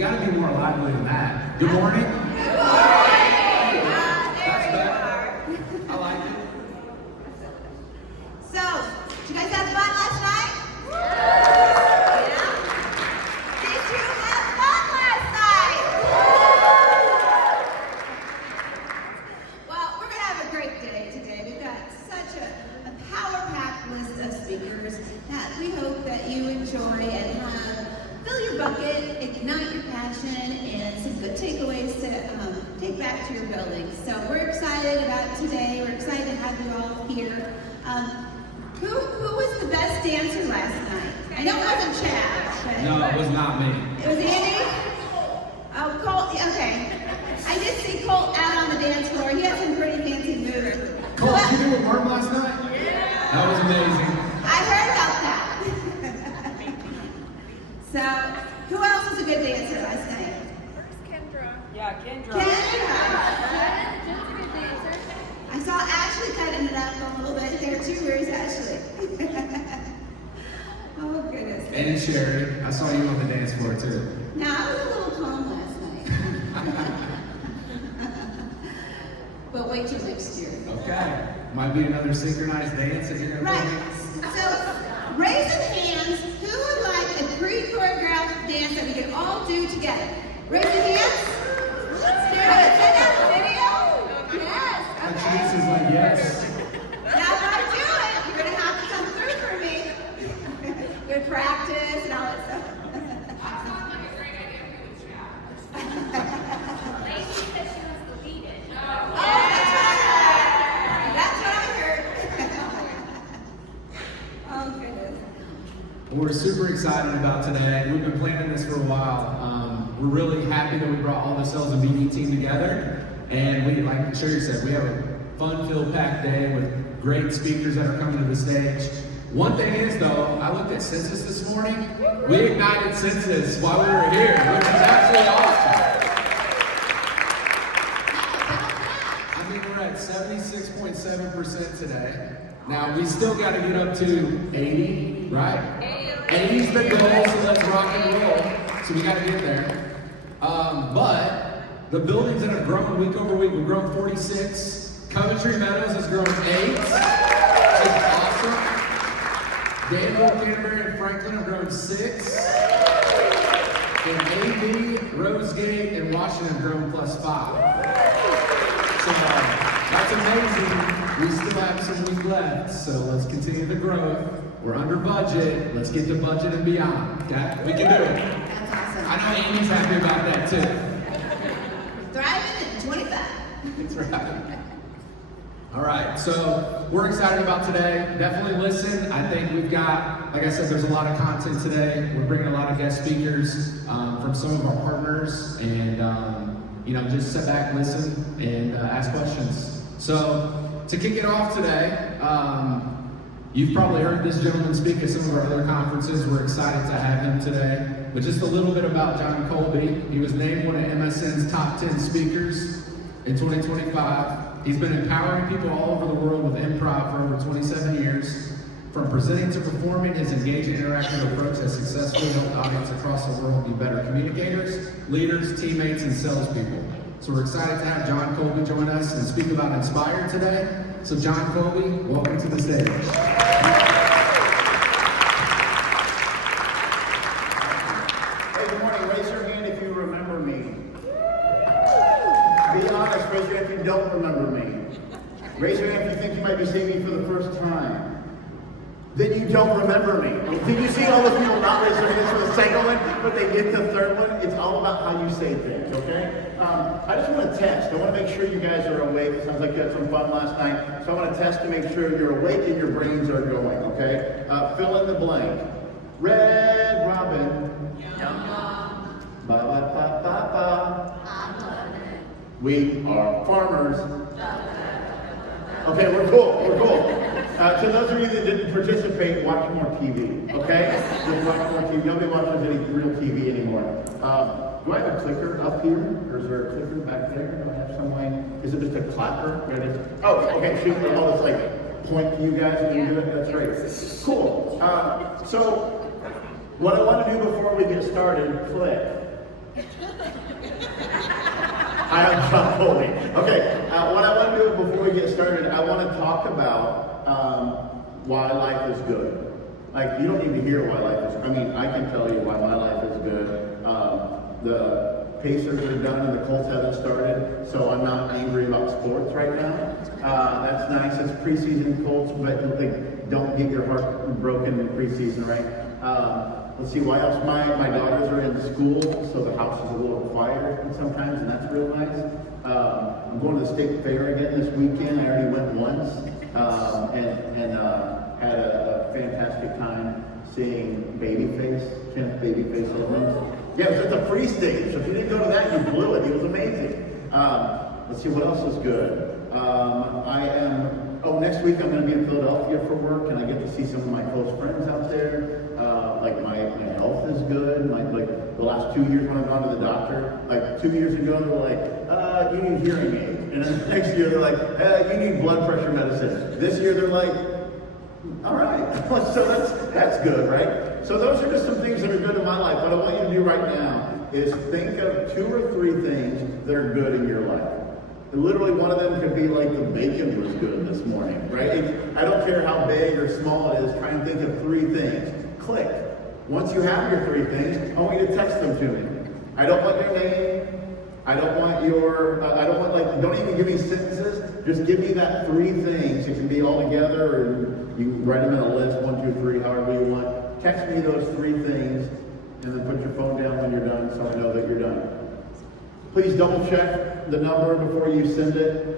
got to be more lively than that. Good morning. There you are. I like it. So, did you guys have fun last night? Yeah? Did you have fun last night? Well, we're going to have a great day today. We've got such a power-packed list of speakers that we hope that you enjoy and fill your bucket, ignite your passion, and some good takeaways to take back to your buildings. So we're excited about today. We're excited to have you all here. Who was the best dancer last night? I know it wasn't Chad. But No, it was not me. it was Andy? Oh, Colt, okay. I did see Colt out on the dance floor. He had some pretty fancy moves. Cole, did you do a worm last night? Yeah. That was amazing. I heard about that. So, who else was a good dancer last night? Yeah, Kendra. Kendra. Jen's a good dancer. I saw Ashley cutting it up a little bit there too. Where's Ashley? Oh goodness. And Sherry, I saw you on the dance floor too. Now I was a little calm last night. But wait till next year. Okay. Might be another synchronized dance that you're going to Right. So raise your hands. Who would like a pre-choreographed dance that we can all do together? Raise your hands. Let's do it. Send out the video. Yes. And Okay. Chase is like, yes. Now if I do it, you're gonna have to come through for me. Good practice and all that stuff. Lacey said she wants to lead it. Oh, that's right. That's what I heard. Oh goodness. We're super excited about today. We've been planning this for a while. We're really happy that we brought all the sales and BD team together. And we, like Sherry said, we have a fun-filled packed day with great speakers that are coming to the stage. One thing is though, I looked at census this morning. We ignited census while we were here, which is absolutely awesome. I mean, we're at 76.7% today. Now, we still got to get up to 80, right? 80's the goal, so let's rock and roll. So we got to get there. But the buildings that have grown week over week, we've grown 46. Coventry Meadows has grown 8. Which is awesome. Danville, Canterbury, and Franklin have grown 6. And AB, Rosegate, and Washington have grown +5. So that's amazing. We still have some week left, so let's continue the growth. We're under budget. Let's get to budget and beyond. Okay? We can do it. That's awesome. I know Amy's happy about that too. Thriving at 25. That's right. All right, so we're excited about today. Definitely listen. I think we've got, like I said, there's a lot of content today. We're bringing a lot of guest speakers from some of our partners, and just sit back, listen, and ask questions. So to kick it off today, you've probably heard this gentleman speak at some of our other conferences. We're excited to have him today. But just a little bit about Jon Colby. He was named one of MSN's top 10 speakers in 2025. He's been empowering people all over the world with improv for over 27 years. From presenting to performing, his engaging, interactive approach has successfully helped audiences across the world be better communicators, leaders, teammates, and salespeople. So we're excited to have Jon Colby join us and speak about Inspire today. So Jon Colby, welcome to the stage. Hey, good morning. Raise your hand if you remember me. Be honest, raise your hand if you don't remember me. Raise your hand if you think you might be seeing me for the first time. Then you don't remember me. Did you see all the people not raise their hands for the second one, but they get the third one? It's all about how you say things, okay? I just want to test. I want to make sure you guys are awake. It sounds like you had some fun last night. So I want to test to make sure you're awake and your brains are going, okay? Fill in the blank. Red Robin. Ba ba ba ba ba. We are farmers. Okay, we're cool. We're cool. So those of you that didn't participate, watch more TV. Okay? Just watch more TV. Nobody watches any real TV anymore. Do I have a clicker up here, or is there a clicker back there? Do I have some way? Is it just a clapper? There it is. Oh, okay. Shoot, I'll just like point to you guys and you do it. That's great. Cool. So what I want to do before we get started, click. Hi, I'm Jon Colby. Okay, what I want to do before we get started, I want to talk about why life is good. Like, you don't need to hear why life is good. I mean, I can tell you why my life is good. The Pacers are done and the Colts haven't started, so I'm not angry about sports right now. That's nice. It's preseason Colts, but don't get your heart broken in preseason, right? Let's see, why else? My daughters are in school, so the house is a little quieter sometimes, and that's real nice. I'm going to the state fair again this weekend. I already went once, and had a fantastic time seeing Babyface, Kenneth Babyface Edmonds. Yeah, it was at the free stage, so if you didn't go to that, you blew it. It was amazing. Let's see, what else is good? Next week I'm going to be in Philadelphia for work, and I get to see some of my close friends out there. My health is good. The last 2 years when I've gone to the doctor, 2 years ago they were like, you need hearing aid. And then the next year they're like, you need blood pressure medicine. This year they're like, all right. So that's good, right? So those are just some things that are good in my life. What I want you to do right now is think of 2 or 3 things that are good in your life. Literally, one of them could be like the bacon was good this morning, right? I don't care how big or small it is, try and think of 3 things. Click. Once you have your 3 things, I want you to text them to me. I don't want your name. I don't want don't even give me sentences. Just give me that 3 things. It can be all together, or you write them in a list, 1, 2, 3, however you want. Text me those 3 things, and then put your phone down when you're done so I know that you're done. Please double check the number before you send it.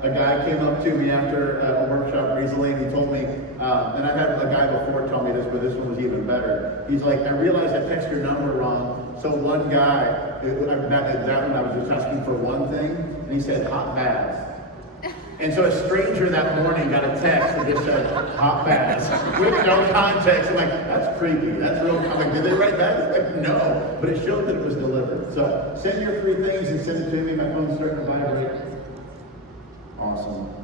A guy came up to me after a workshop recently and he told me, and I've had a guy before tell me this, but this one was even better. He's like, I realized I texted your number wrong. So one guy, that one I was just asking for one thing, and he said hot baths. And so a stranger that morning got a text that just said hot baths with no context. I'm like, that's creepy. That's real. I'm like, did they write that? Like, no. But it showed that it was delivered. So send your 3 things and send it to me. My phone's starting to vibrate. Awesome.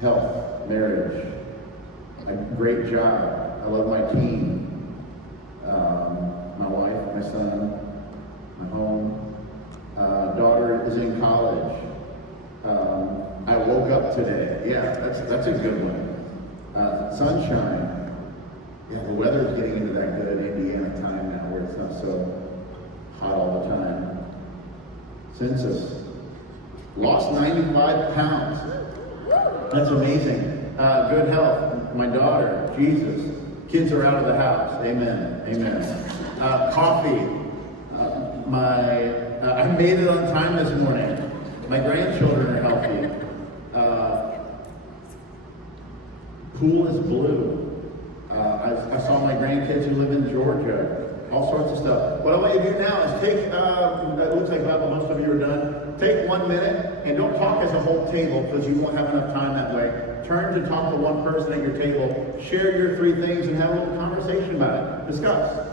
Health, marriage, a great job. I love my team, my wife, my son, my home. Daughter is in college. I woke up today. Yeah, that's a good one. Sunshine. Yeah, the weather is getting into that good Indiana time now where it's not so hot all the time. Census. Lost 95 pounds. That's amazing. Good health. My daughter, Jesus. Kids are out of the house. Amen. Amen. Coffee. I made it on time this morning. My grandchildren are healthy. Pool is blue. I saw my grandkids who live in Georgia. All sorts of stuff. What I want you to do now is take, it looks like about most of you are done. Take 1 minute and don't talk as a whole table because you won't have enough time that way. Turn to talk to one person at your table. Share your 3 things and have a little conversation about it. Discuss.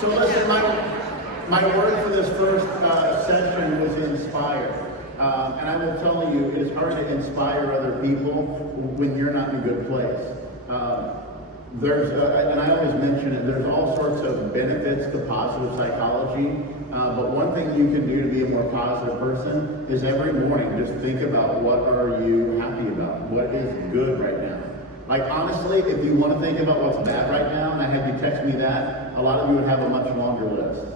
So listen, my word for this first session was inspire. And I will tell you, it is hard to inspire other people when you're not in a good place. And I always mention it, there's all sorts of benefits to positive psychology, but one thing you can do to be a more positive person is every morning just think about what are you happy about, what is good right now. Like honestly, if you want to think about what's bad right now, and I had you text me that, a lot of you would have a much longer list.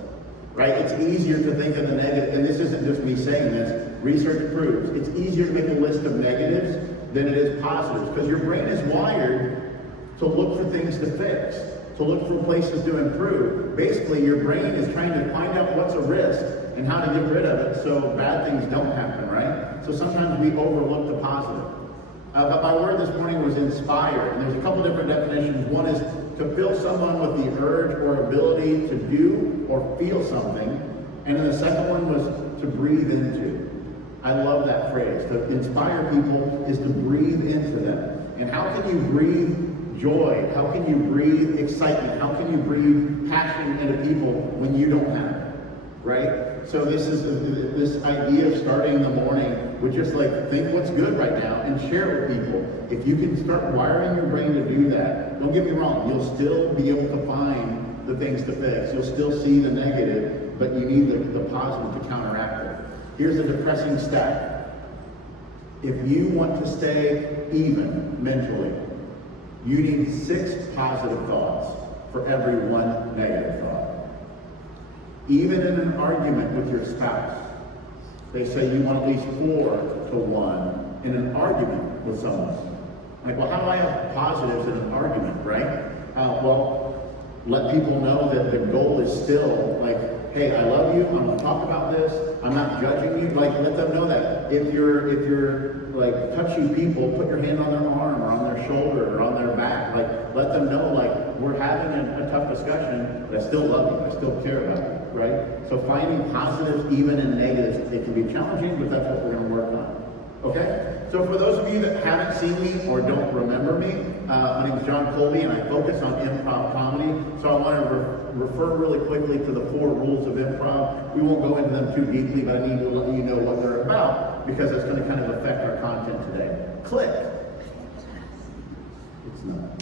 Right? It's easier to think of the negative, and this isn't just me saying this, research proves, it's easier to make a list of negatives than it is positives, because your brain is wired to look for things to fix, to look for places to improve. Basically, your brain is trying to find out what's a risk and how to get rid of it so bad things don't happen, right? So sometimes we overlook the positive. But my word this morning was inspire, and there's a couple different definitions. One is to fill someone with the urge or ability to do or feel something, and then the second one was to breathe into. I love that phrase. To inspire people is to breathe into them. And how can you breathe joy? How can you breathe excitement? How can you breathe passion into people when you don't have it? Right? So this is this idea of starting in the morning with just like think what's good right now and share it with people. If you can start wiring your brain to do that, don't get me wrong, you'll still be able to find the things to fix. You'll still see the negative, but you need the positive to counteract it. Here's a depressing stat. If you want to stay even mentally, you need 6 positive thoughts for every 1 negative thought. Even in an argument with your spouse, they say you want at least 4 to 1 in an argument with someone. Like, well, how do I have positives in an argument, right? Well, let people know that the goal is still like, hey, I love you, I'm gonna talk about this, I'm not judging you. Like, let them know that. If you're like touchy people, put your hand on their arm or on their shoulder or on their back. Like, let them know, like, we're having a tough discussion, but I still love you, I still care about you, right? So finding positives even in negatives, it can be challenging, but that's what we're gonna work on. Okay? So for those of you that haven't seen me or don't remember me, my name is Jon Colby and I focus on improv comedy. So I want to refer really quickly to the 4 rules of improv. We won't go into them too deeply, but I need to let you know what they're about because it's going to kind of affect our content today. Click. It's not.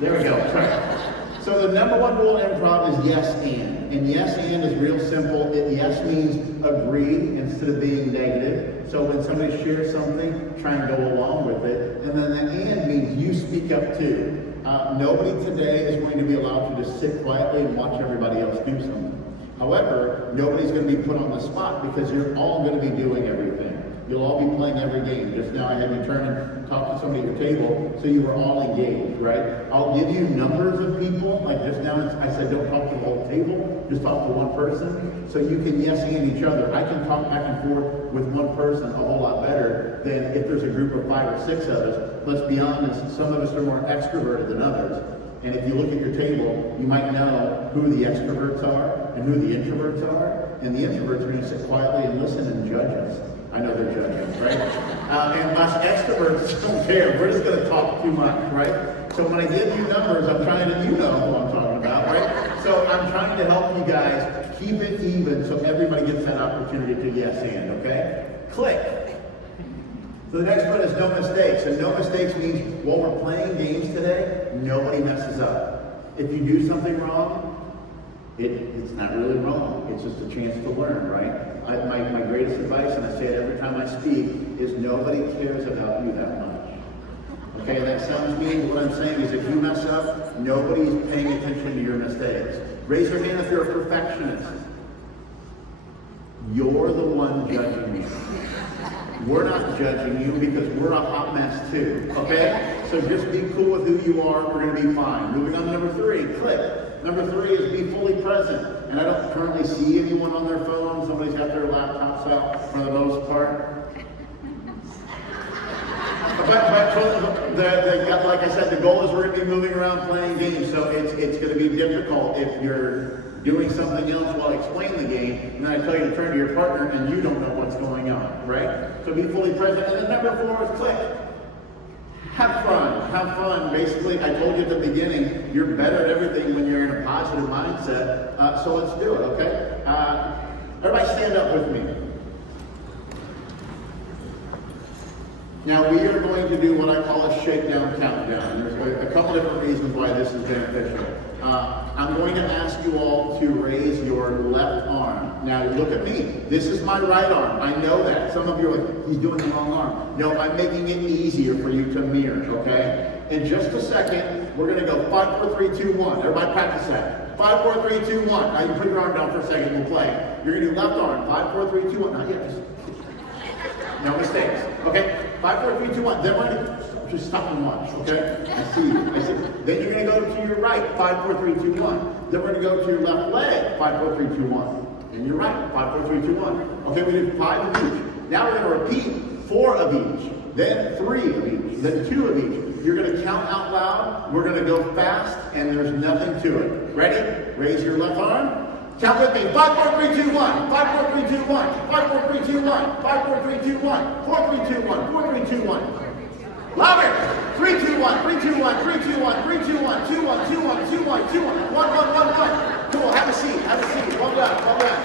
There we go. Right. So the number 1 rule in improv is yes and. And yes and is real simple. Yes means agree instead of being negative. So when somebody shares something, try and go along with it. And then the and means you speak up too. Nobody today is going to be allowed to just sit quietly and watch everybody else do something. However, nobody's going to be put on the spot because you're all going to be doing everything. You'll all be playing every game. Just now I had you turn and talk to somebody at your table, so you were all engaged, right? I'll give you numbers of people. Like just now I said don't talk to the whole table, just talk to one person. So you can yes and each other. I can talk back and forth with one person a whole lot better than if there's a group of 5 or 6 of us. Let's be honest, some of us are more extroverted than others. And if you look at your table, you might know who the extroverts are and who the introverts are. And the introverts are going to sit quietly and listen and judge us. I know they're judging us, right? And us extroverts don't care. We're just going to talk too much, right? So when I give you numbers, I'm trying to, you know who I'm talking about, right? So I'm trying to help you guys keep it even so everybody gets that opportunity to yes and, okay? Click. So the next one is no mistakes. And no mistakes means while we're playing games today, nobody messes up. If you do something wrong, it's not really wrong. It's just a chance to learn, right? My greatest advice, and I say it every time I speak, is nobody cares about you that much. Okay, that sounds mean, but what I'm saying is if you mess up, nobody's paying attention to your mistakes. Raise your hand if you're a perfectionist. You're the one judging me. We're not judging you because we're a hot mess too, okay? So just be cool with who you are, we're gonna be fine. Moving on to number 3, click. Number 3 is be fully present. And I don't currently see anyone on their phone. Somebody's got their laptops out for the most part. But like I said, the goal is we're going to be moving around playing games. So it's going to be difficult if you're doing something else while explaining the game, and then I tell you to turn to your partner and you don't know what's going on, right? So be fully present. And then number 4 is click. Have fun. Have fun. Basically, I told you at the beginning, you're better at everything when you're in a positive mindset. So let's do it, okay? Everybody stand up with me. Now we are going to do what I call a shakedown countdown. There's a couple different reasons why this is beneficial. I'm going to ask you all to raise your left arm. Now look at me. This is my right arm. I know that. Some of you are like, he's doing the wrong arm. No, I'm making it easier for you to mirror, okay? In just a second, we're going to go 5, 4, 3, 2, 1. Everybody practice that. 5, 4, 3, 2, 1. Now you put your arm down for a second, we'll play. You're going to do left arm. 5, 4, 3, 2, 1. Not yet. No mistakes. Okay? 5, 4, 3, 2, 1. Then we're going to just stop and watch. Okay? I see you. I see. Then you're going to go to your right. 5, 4, 3, 2, 1. Then we're going to go to your left leg. 5, 4, 3, 2, 1. And your right. 5, 4, 3, 2, 1. Okay, we did 5 of each. Now we're going to repeat 4 of each. Then 3 of each. Then 2 of each. You're going to count out loud. We're going to go fast, and there's nothing to it. Ready? Raise your left arm. Count with me. 5, 4, 3, 2, 1. 5, 4, 3, 2, 1. 5, 4, 3, 2, 1. 5, 4, 3, 2, 1. 4, 3, 2, 1. 4, 3, 2, 1. Louder! 3, 2, 1. 3, 2, 1. 3, 2, 1. 3, 2, 1. 2, 1. 2, 1. 2, 1. 2, 1. 1, 1, 1, 1. Cool. Have a seat. Have a seat. Well done. Well done.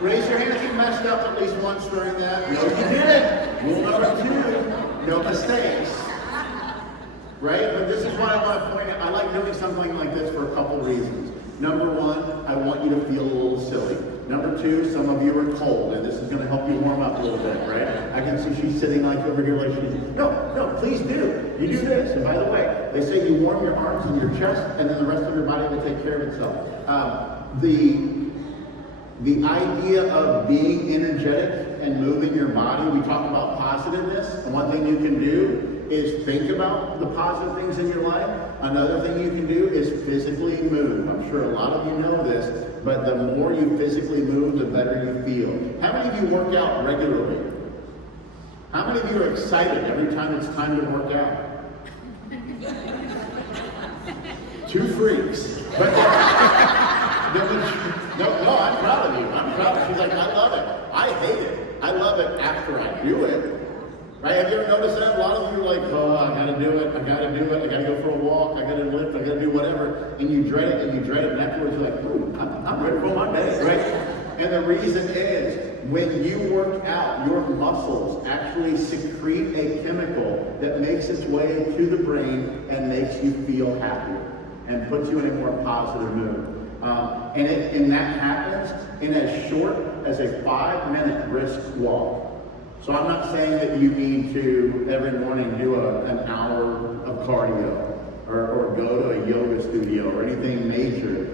Raise your hand if you messed up at least once during that. No, you didn't. Rule number 2. No mistakes. Right? But this is why I want to point out, I like doing something like this for a couple reasons. Number 1, I want you to feel a little silly. Number 2, some of you are cold, and this is going to help you warm up a little bit, right? I can see she's sitting like over here like she's, no, please do. You do this. And by the way, they say you warm your arms and your chest, and then the rest of your body will take care of itself. The idea of being energetic and moving your body, we talk about positiveness, and one thing you can do is think about the positive things in your life. Another thing you can do is physically move. I'm sure a lot of you know this, but the more you physically move, the better you feel. How many of you work out regularly? How many of you are excited every time it's time to work out? 2 freaks. But no, I'm proud of you. I'm proud of you. She's like, I love it. I hate it. I love it after I do it. Right? Have you ever noticed that? A lot of you are like, oh, I gotta do it, I gotta go for a walk, I gotta lift, I gotta do whatever. And you dread it, and afterwards you're like, ooh, I'm ready for my day, right? And the reason is, when you work out, your muscles actually secrete a chemical that makes its way to the brain and makes you feel happier and puts you in a more positive mood. And that happens in as short as a 5-minute brisk walk. So I'm not saying that you need to every morning do an hour of cardio or go to a yoga studio or anything major.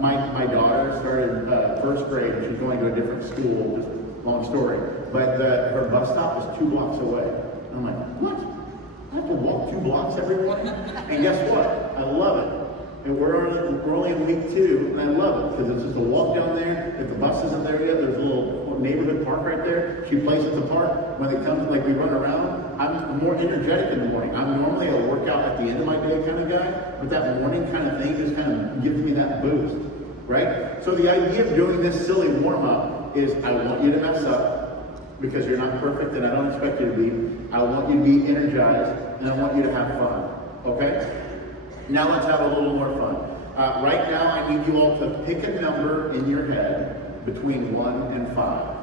My daughter started 1st grade. She's going to a different school, just long story. But her bus stop is 2 blocks away. And I'm like, what? I have to walk 2 blocks every morning? And guess what? I love it. And we're only in week 2, and I love it, because it's just a walk down there. If the bus isn't there yet, there's a little neighborhood park right there. She plays at the park. When it comes, like we run around, I'm more energetic in the morning. I'm normally a workout at the end of my day kind of guy, but that morning kind of thing just kind of gives me that boost, right? So the idea of doing this silly warm-up is I want you to mess up, because you're not perfect, and I don't expect you to be. I want you to be energized, and I want you to have fun, okay? Now let's have a little more fun. Right now, I need you all to pick a number in your head between 1 and 5.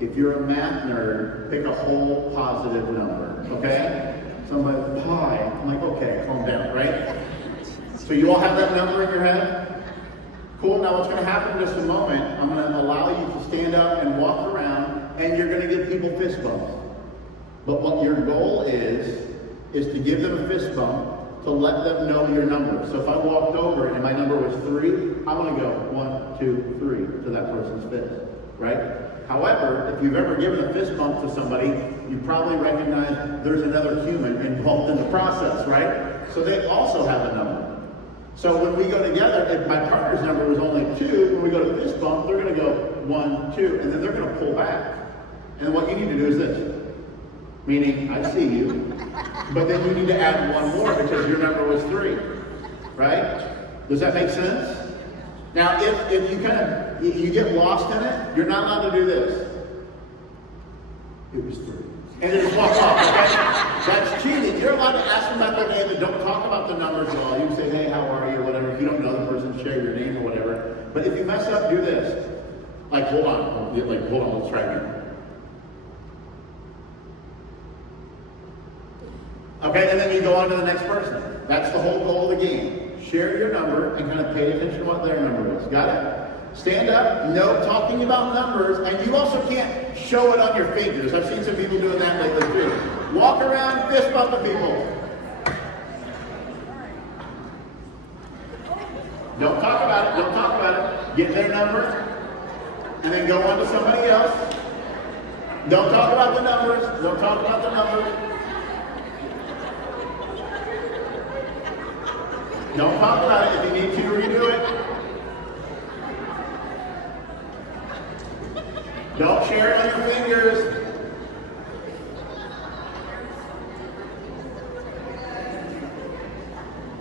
If you're a math nerd, pick a whole positive number, okay? So I'm like, pi. I'm like, okay, calm down, right? So you all have that number in your head? Cool, now what's going to happen in just a moment, I'm going to allow you to stand up and walk around, and you're going to give people fist bumps. But what your goal is to give them a fist bump to let them know your number. So if I walked over and my number was 3, I want to go 1, 2, 3 to that person's fist, right? However, if you've ever given a fist bump to somebody, you probably recognize there's another human involved in the process, right? So they also have a number. So when we go together, if my partner's number was only 2, when we go to fist bump, they're going to go 1, 2, and then they're going to pull back. And what you need to do is this. Meaning, I see you, but then you need to add 1 more because your number was 3, right? Does that make sense? Now, if you get lost in it, you're not allowed to do this. It was 3. And then just walk off, okay? That's cheating. You're allowed to ask them about their name, but don't talk about the numbers at all. You can say, hey, how are you, or whatever. If you don't know the person, share your name or whatever. But if you mess up, do this. Like, hold on, let's try again. Okay, and then you go on to the next person. That's the whole goal of the game. Share your number and kind of pay attention to what their number is. Got it? Stand up, no talking about numbers, and you also can't show it on your fingers. I've seen some people doing that lately too. Walk around, fist bump the people. Don't talk about it, don't talk about it. Get their number, and then go on to somebody else. Don't talk about the numbers, don't talk about the numbers. Don't talk about it. If you need to, redo it. Don't share it on your fingers.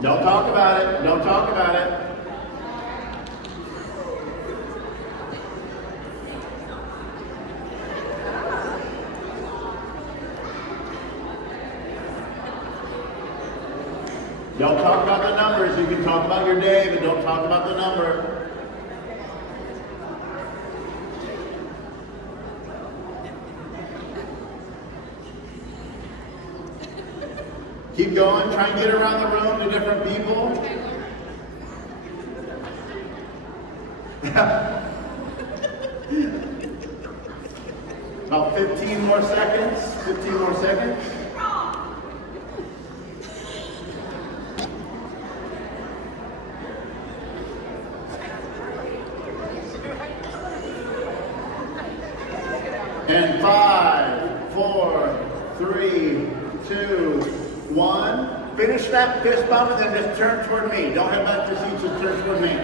Don't talk about it. Don't talk about it. Don't talk about the numbers. You can talk about your day, but don't talk about the number. Keep going. Try and get around the room to different people. About 15 more seconds. 15 more seconds. And 5, 4, 3, 2, 1. Finish that fist bump and then just turn toward me. Don't head back to seats, just turn toward me.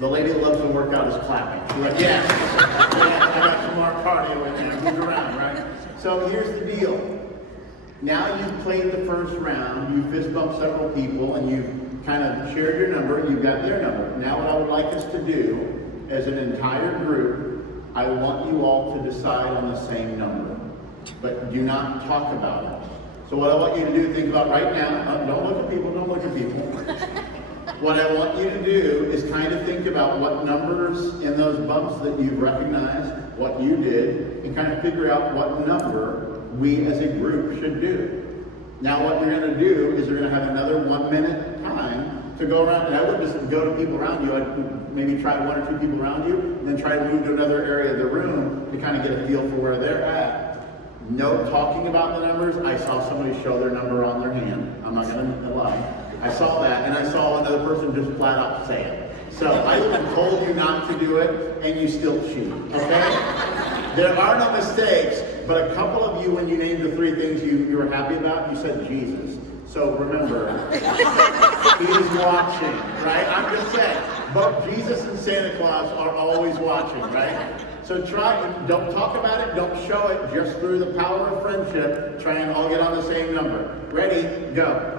The lady that loves to work out is clapping. She's like, yes, I got some more cardio in there. Move around, right? So here's the deal. Now you've played the first round, you fist bumped several people, and you've kind of shared your number, and you've got their number. Now what I would like us to do, as an entire group, I want you all to decide on the same number, but do not talk about it. So what I want you to do, think about right now, don't look at people, don't look at people. What I want you to do is kind of think about what numbers in those bumps that you've recognized, what you did, and kind of figure out what number we as a group should do. Now what you're going to do is you're going to have another 1 minute time to go around, and I wouldn't just go to people around you, I'd maybe try 1 or 2 people around you, and then try to move to another area of the room to kind of get a feel for where they're at. No talking about the numbers. I saw somebody show their number on their hand. I'm not going to lie. I saw that, and I saw another person just flat out say it. So I even told you not to do it, and you still cheat, okay? There are no mistakes, but a couple of you, when you named the 3 things you were happy about, you said Jesus. So remember, he's watching, right? I'm just saying, both Jesus and Santa Claus are always watching, right? So don't talk about it, don't show it, just through the power of friendship, try and all get on the same number. Ready, go.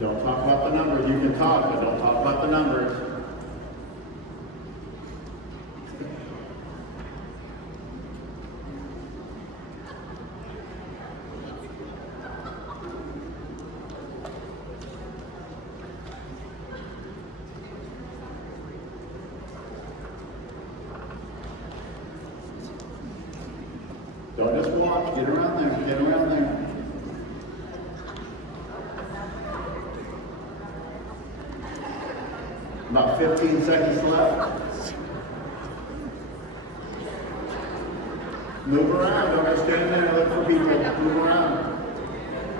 Don't talk about the numbers. You can talk, but don't talk about the numbers. Don't just watch. Get around there. Get around there. About 15 seconds left. Move around. Don't just stand there and look for people. Move around.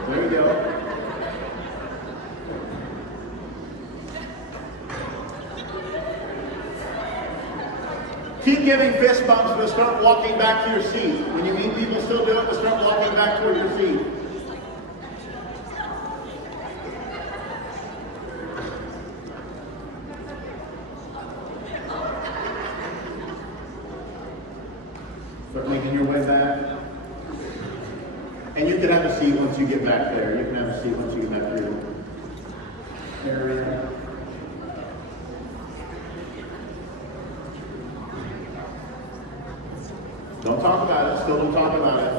There we go. Keep giving fist bumps, but start walking back to your seat. When you meet people, still do it, but start walking back toward your seat. can have a seat once you get back there. You can have a seat once you get back through area. Don't talk about it. Still don't talk about it.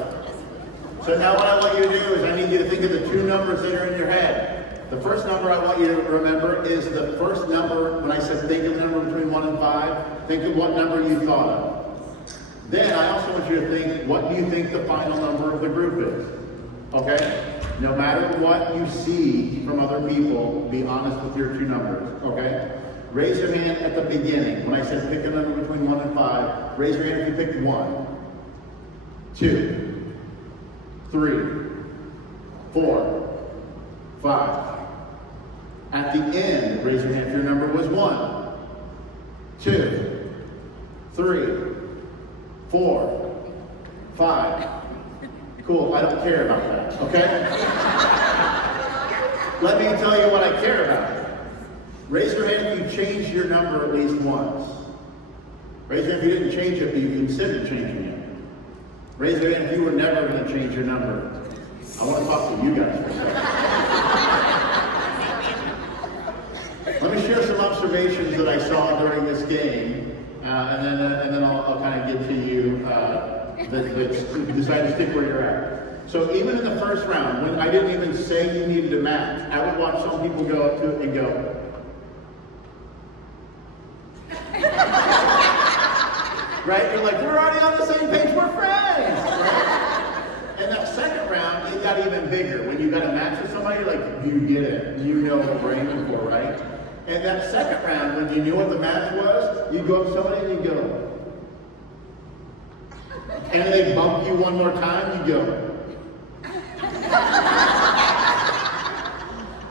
So now what I want you to do is I need you to think of the two numbers that are in your head. The first number I want you to remember is the first number. When I said think of the number between 1 and 5, think of what number you thought of. Then I also want you to think, what do you think the final number of the group is? Okay? No matter what you see from other people, be honest with your two numbers. Okay? Raise your hand at the beginning. When I said pick a number between 1 and 5, raise your hand if you picked 1, 2, 3, 4, 5. At the end, raise your hand if your number was 1, 2, 3, 4, 5. Cool, I don't care about that, okay? Let me tell you what I care about. Raise your hand if you changed your number at least once. Raise your hand if you didn't change it, but you considered changing it. Raise your hand if you were never going to change your number. I want to talk to you guys for a second. Let me share some observations that I saw during this game, and then I'll kind of get to you that decide to stick where you're at. So even in the first round, when I didn't even say you needed to match, I would watch some people go up to it and go, right? You're like, we're already on the same page, we're friends, right? And that second round, it got even bigger. When you got a match with somebody, like, you get it. You know what we're aiming for, right? And that second round, when you knew what the match was, you go up to somebody and you go. And they bump you one more time, you go.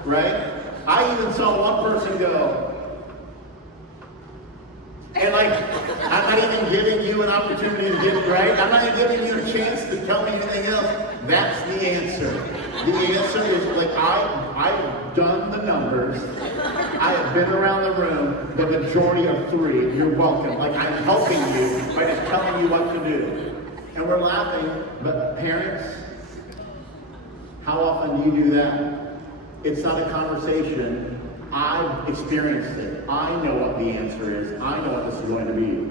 Right? I even saw one person go. And like, I'm not even giving you an opportunity to get it right. I'm not even giving you a chance to tell me anything else. That's the answer. The answer is like, I've done the numbers. I have been around the room. The majority of 3. You're welcome. Like, I'm helping you by just telling you what to do. And we're laughing, but parents, how often do you do that? It's not a conversation. I've experienced it. I know what the answer is. I know what this is going to be.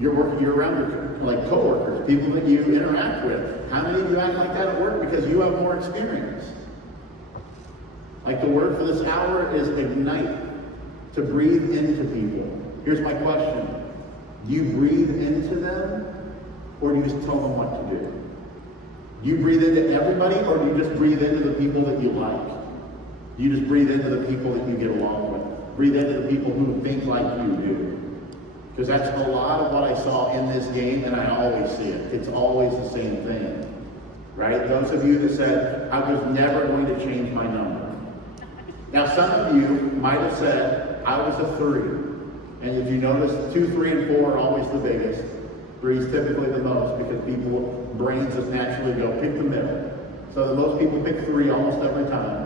You're around your like coworkers, people that you interact with. How many of you act like that at work because you have more experience? Like the word for this hour is ignite, to breathe into people. Here's my question. Do you breathe into them, or do you just tell them what to do? Do you breathe into everybody, or do you just breathe into the people that you like? Do you just breathe into the people that you get along with? Breathe into the people who think like you do. Because that's a lot of what I saw in this game, and I always see it. It's always the same thing. Right? Those of you that said, I was never going to change my number. Now, some of you might have said, I was a 3. And if you notice, 2, 3, and 4 are always the biggest. 3 is typically the most because people's brains just naturally go pick the middle. So most people pick 3 almost every time.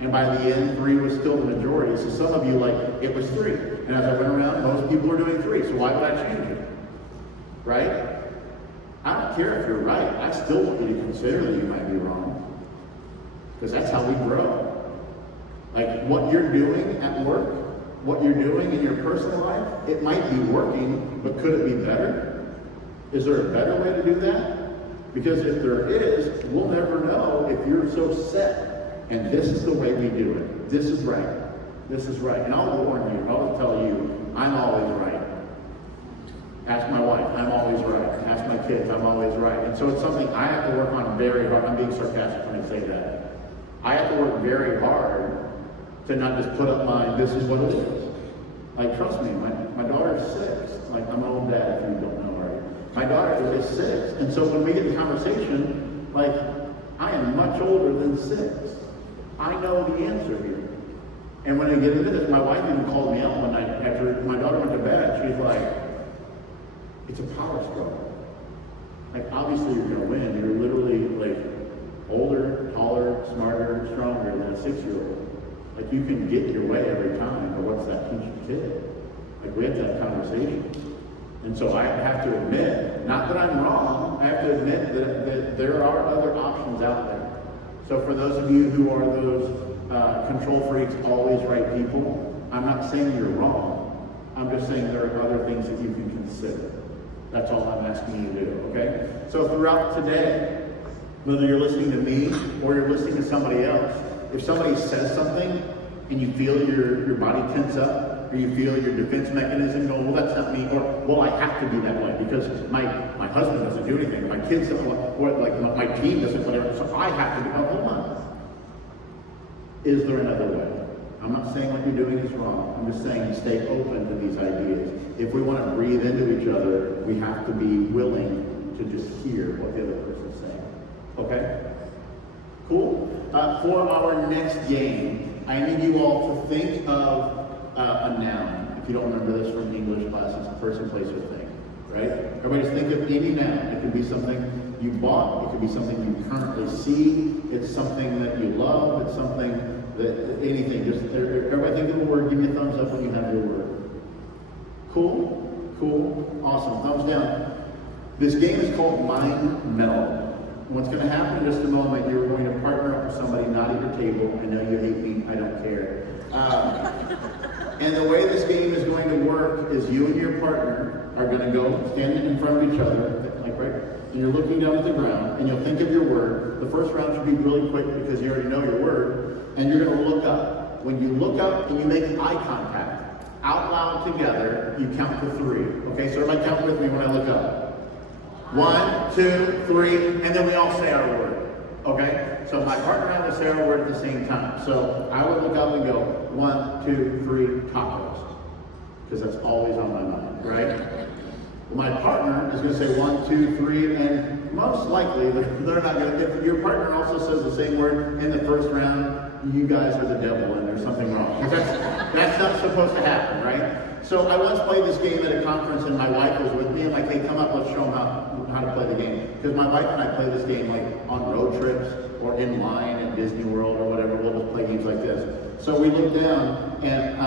And by the end, 3 was still the majority. So some of you, like, it was 3. And as I went around, most people are doing 3. So why would I change it? Right? I don't care if you're right. I still want you to consider that you might be wrong. Because that's how we grow. Like, what you're doing at work, what you're doing in your personal life, it might be working, but could it be better? Is there a better way to do that? Because if there is, we'll never know if you're so set. And this is the way we do it. This is right. This is right. And I'll warn you, I'll tell you, I'm always right. Ask my wife, I'm always right. Ask my kids, I'm always right. And so it's something I have to work on very hard. I'm being sarcastic when I say that. I have to work very hard to not just put up my, this is what it is. Like, trust me, my daughter's 6. Like, I'm an old dad, if you don't know already. My daughter is 6. And so when we get in conversation, like, I am much older than 6. I know the answer here. And when I get into this, my wife even called me out one night after my daughter went to bed. She's like, it's a power struggle. Like, obviously you're gonna win. You're literally like older, taller, smarter, stronger than a 6-year-old. Like, you can get your way every time, but what's that teach your kid? Like, we have to have conversations. And so I have to admit, Not that I'm wrong. I have to admit that there are other options out there. So for those of you who are those control freaks, always right people, I'm not saying you're wrong. I'm just saying there are other things that you can consider. That's all I'm asking you to do, okay? So throughout today, whether you're listening to me or you're listening to somebody else, if somebody says something and you feel your body tense up, or you feel your defense mechanism going, well, that's not me, or, well, I have to be that way because my husband doesn't do anything, my kids don't, or like my team doesn't, whatever, so I have to do, oh, hold on. Is there another way? I'm not saying what you're doing is wrong. I'm just saying stay open to these ideas. If we want to breathe into each other, we have to be willing to just hear what the other person's saying. Okay? Cool? For our next game, I need you all to think of a noun. If you don't remember this from English class, it's a person, place, or thing. Right? Everybody just think of any noun. It could be something you bought. It could be something you currently see. It's something that you love. It's something that, anything. Just everybody think of a word. Give me a thumbs up when you have your word. Cool? Cool. Awesome. Thumbs down. This game is called Mind Meld. What's going to happen in just a moment, you're going to partner up with somebody not at your table. I know you hate me. I don't care. And the way this game is going to work is you and your partner are going to go stand in front of each other, like right, and you're looking down at the ground, and you'll think of your word. The first round should be really quick because you already know your word, and you're going to look up. When you look up and you make eye contact, out loud together, you count to 3. Okay, so everybody count with me when I look up. 1, 2, 3, and then we all say our word. Okay? So my partner and I will say our word at the same time. So I would look up and go, 1, 2, 3, tacos. Because that's always on my mind, right? My partner is going to say 1, 2, 3, and most likely they're not going to. If your partner also says the same word in the first round, you guys are the devil and there's something wrong. That's not supposed to happen, right? So I once played this game at a conference and my wife was with me and like, hey, come up, let's show them how to play the game. Because my wife and I play this game like on road trips or in line at Disney World or whatever. We'll just play games like this. So we looked down and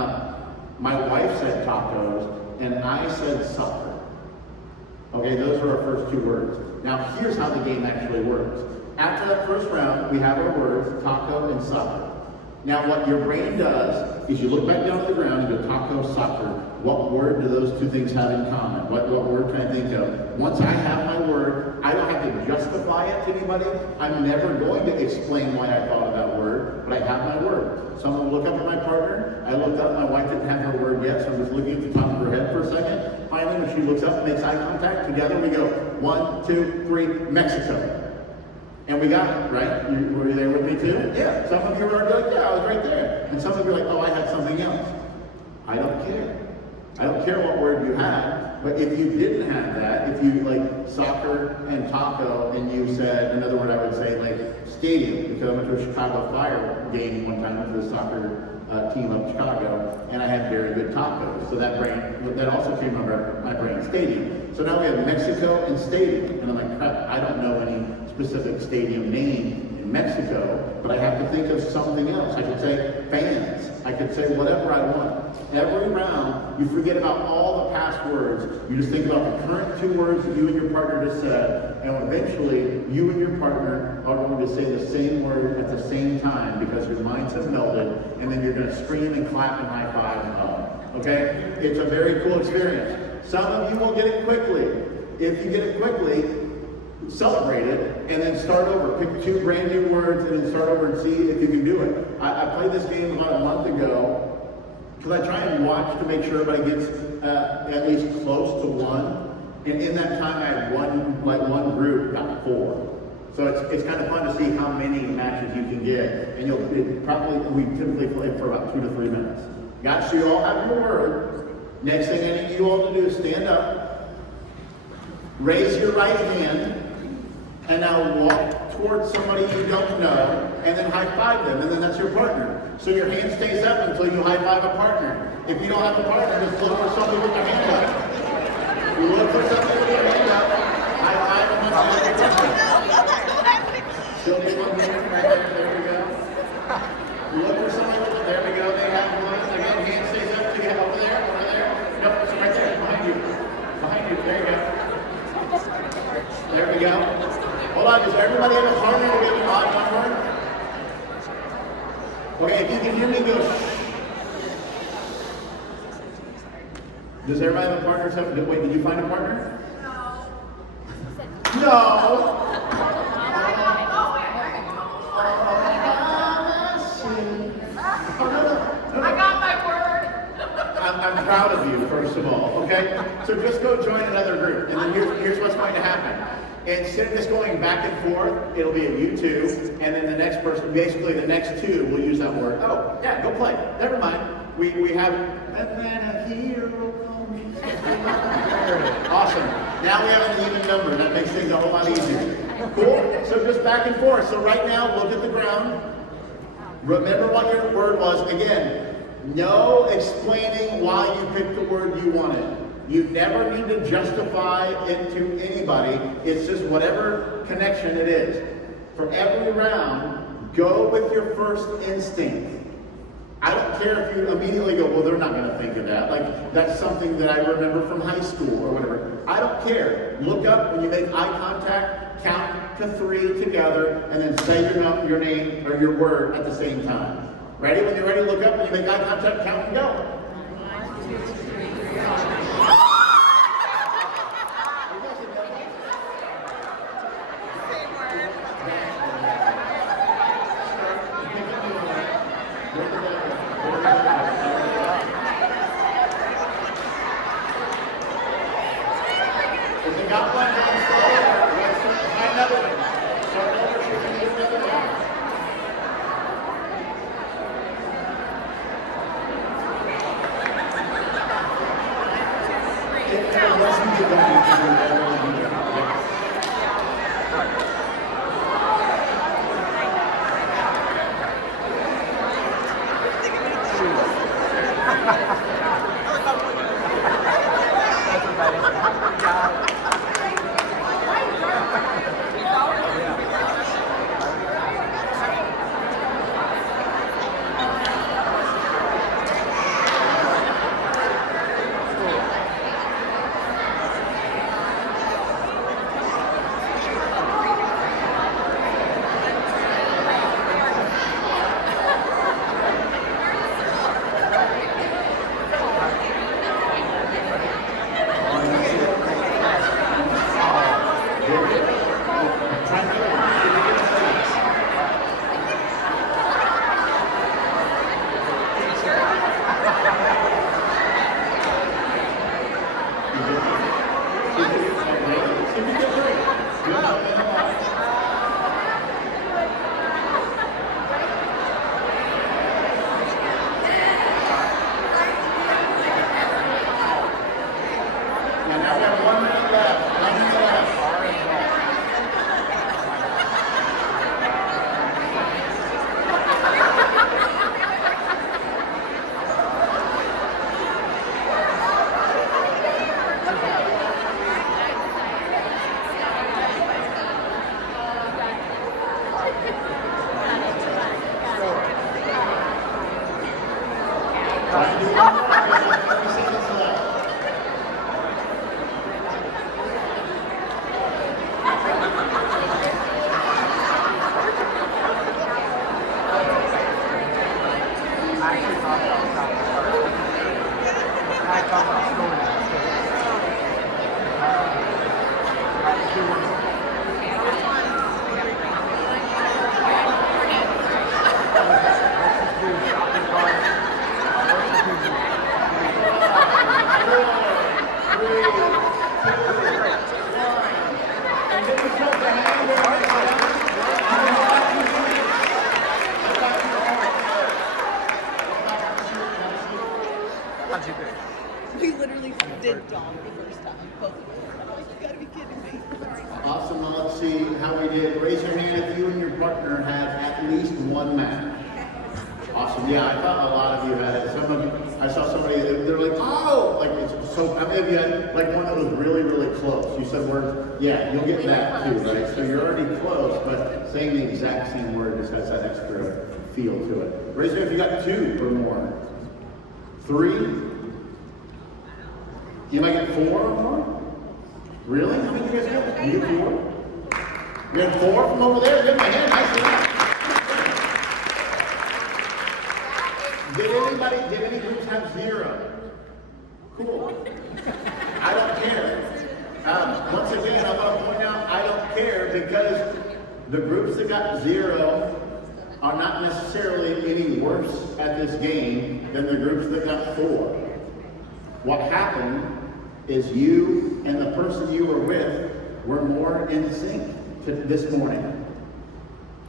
my wife said tacos and I said soccer. Okay, those are our first 2 words. Now here's how the game actually works. After that first round, we have our words, taco and soccer. Now what your brain does is you look back down to the ground and go taco, soccer. What word do those 2 things have in common? What word can I think of? Once I have my word, I don't have to justify it to anybody. I'm never going to explain why I thought of that word, but I have my word. So I'm going to look up at my partner. I looked up, my wife didn't have her word yet, so I'm just looking at the top of her head for a second. Finally, when she looks up and makes eye contact, together we go, 1, 2, 3, Mexico. And we got it, right? Were you there with me too? Yeah. Some of you were like, yeah, I was right there. And some of you are like, oh, I had something else. I don't care. I don't care what word you had, but if you didn't have that, if you like soccer and taco and you said, another word I would say like stadium, because I went to a Chicago Fire game one time with the soccer team of Chicago, and I had very good tacos. So that also came under my brain, stadium. So now we have Mexico and stadium, and I'm like, crap, I don't know any specific stadium name in Mexico, but I have to think of something else. I could say fans. I could say whatever I want. Every round, you forget about all the past words. You just think about the current 2 words that you and your partner just said, and eventually, you and your partner are going to say the same word at the same time because your minds have melded, and then you're going to scream and clap and high five and hug. Okay? It's a very cool experience. Some of you will get it quickly. If you get it quickly, celebrate it, and then start over. Pick 2 brand new words and then start over and see if you can do it. I played this game about a month ago because I try and watch to make sure everybody gets at least close to 1. And in that time, I had one group got 4. So it's kind of fun to see how many matches you can get. And we typically play for about 2 to 3 minutes. Got you all have your word. Next thing I need you all to do is stand up, raise your right hand, and now walk towards somebody you don't know, and then high five them, and then that's your partner. So your hand stays up until you high five a partner. If you don't have a partner, just look for somebody with their hand up. You look for somebody with their hand up, high five them. Still need one hand right there we go. Look for somebody with it, there we go, they have one. Again, hand stays up to get over there. Nope, so right there, behind you, there you go. on, does everybody have a partner to make an odd number? Okay, if you can hear me, go shh. Does everybody have a partner? Wait, did you find a partner? No. I got my word. I'm proud of you, first of all, okay? So just go join another group, and then here's what's going to happen. Instead of just going back and forth, it'll be a you two, and then the next person, basically the next two will use that word. Oh, yeah, go play. Never mind. We have Atlanta hero. Awesome. Now we have an even number. That makes things a whole lot easier. Cool? So just back and forth. So right now, look at the ground. Remember what your word was. Again, no explaining why you picked the word you wanted. You never need to justify it to anybody. It's just whatever connection it is. For every round, go with your first instinct. I don't care if you immediately go, well, they're not going to think of that. Like, that's something that I remember from high school or whatever. I don't care. Look up when you make eye contact, count to 3 together, and then say your name or your word at the same time. Ready? When you're ready, look up. When you make eye contact, count and go. 1, 2, 3, 4. Same word. If you got one, don't stay there. Let's try another one. Start over, so you can do another one. Unless you get done, you can do that. We literally did dog the first time. Both of us. I'm like, you gotta be kidding me. Awesome. Now let's see how we did. Raise your hand if you and your partner had at least one match. Awesome. Yeah, I thought a lot of you had it. Some of you, I saw somebody, they're like, oh, like it's so, how many of you had like one that was really, really close? You said words, yeah, you'll get that too, right? So you're already close, but saying the exact same word just has that extra feel to it. Raise your hand if you got 2 or more. 3. You might get 4 or more? Really? How many of you guys got? You 4? We had 4 from over there. Give them a hand. Nice job. Did any groups have 0? Cool. I don't care. Once again, I want to point out, I don't care because the groups that got 0 are not necessarily any worse at this game than the groups that got 4. What happened is you and the person you were with were more in sync this morning.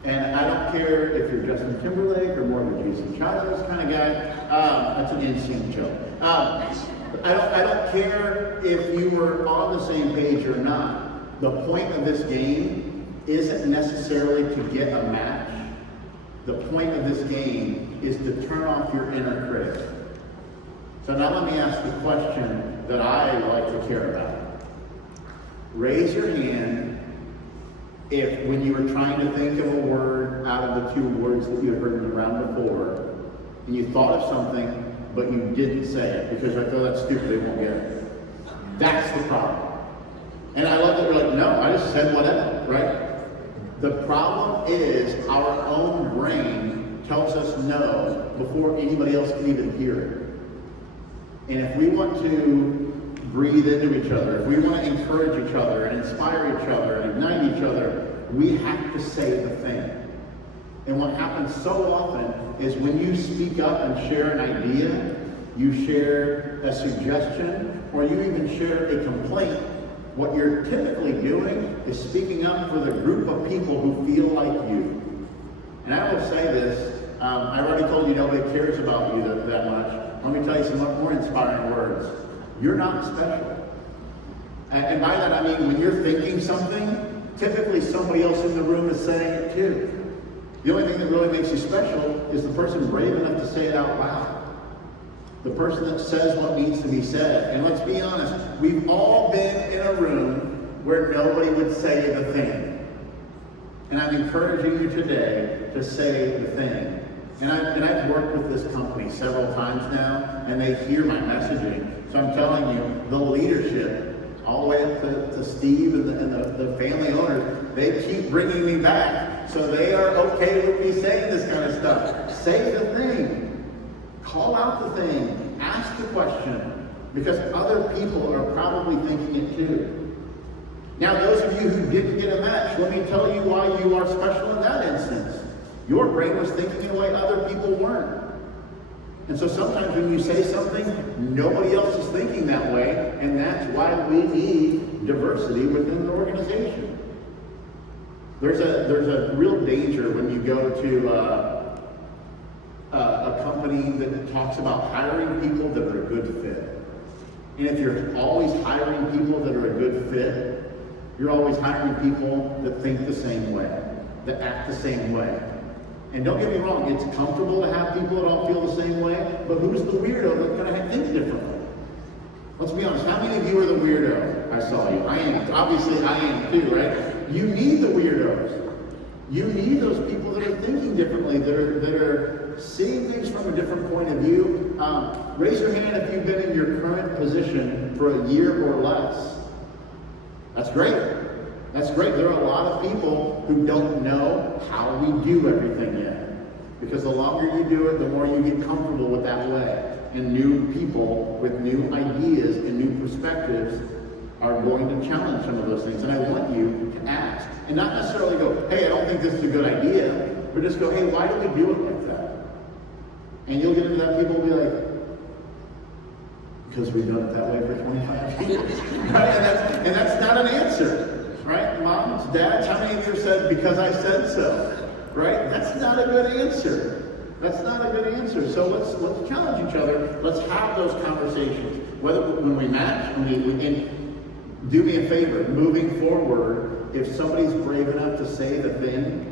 And I don't care if you're Justin Timberlake or more of a Jason Chavez kind of guy. That's an in-sync joke. I don't care if you were on the same page or not. The point of this game isn't necessarily to get a match. The point of this game is to turn off your inner critic. So now let me ask the question that I like to care about. Raise your hand if when you were trying to think of a word out of the 2 words that you had heard in the round before, and you thought of something, but you didn't say it because you're like, oh, that's stupid, they won't get it. That's the problem. And I love that you're like, no, I just said whatever, right? The problem is our own brain tells us no before anybody else can even hear it. And if we want to breathe into each other, if we want to encourage each other and inspire each other and ignite each other, we have to say the thing. And what happens so often is when you speak up and share an idea, you share a suggestion, or you even share a complaint, what you're typically doing is speaking up for the group of people who feel like you. And I will say this, I already told you nobody cares about you that much. Let me tell you some more inspiring words. You're not special. And by that I mean when you're thinking something, typically somebody else in the room is saying it too. The only thing that really makes you special is the person brave enough to say it out loud. The person that says what needs to be said. And let's be honest, we've all been in a room where nobody would say the thing. And I'm encouraging you today to say the thing. And I've worked with this company several times now, and they hear my messaging. So I'm telling you, the leadership, all the way up to Steve and the family owners, they keep bringing me back. So they are okay with me saying this kind of stuff. Say the thing. Call out the thing. Ask the question. Because other people are probably thinking it too. Now, those of you who didn't get a match, let me tell you why you are special in that instance. Your brain was thinking in a way other people weren't. And so sometimes when you say something, nobody else is thinking that way, and that's why we need diversity within the organization. There's a real danger when you go to a company that talks about hiring people that are a good fit. And if you're always hiring people that are a good fit, you're always hiring people that think the same way, that act the same way. And don't get me wrong, it's comfortable to have people that all feel the same way, but who's the weirdo that's going to think differently? Let's be honest, how many of you are the weirdo? I saw you. I am. Obviously, I am too, right? You need the weirdos. You need those people that are thinking differently, that are seeing things from a different point of view. Raise your hand if you've been in your current position for a year or less. That's great. That's great. There are a lot of people who don't know how we do everything yet. Because the longer you do it, the more you get comfortable with that way. And new people with new ideas and new perspectives are going to challenge some of those things. And I want you to ask. And not necessarily go, hey, I don't think this is a good idea. But just go, hey, why do we do it like that? And you'll get into that, people will be like, because we've done it that way for 25 years. Right? And that's not an answer. Right? Moms, dads, how many of you have said, because I said so? Right? That's not a good answer. That's not a good answer. So let's challenge each other. Let's have those conversations. Whether when we match, and do me a favor, moving forward, if somebody's brave enough to say the thing,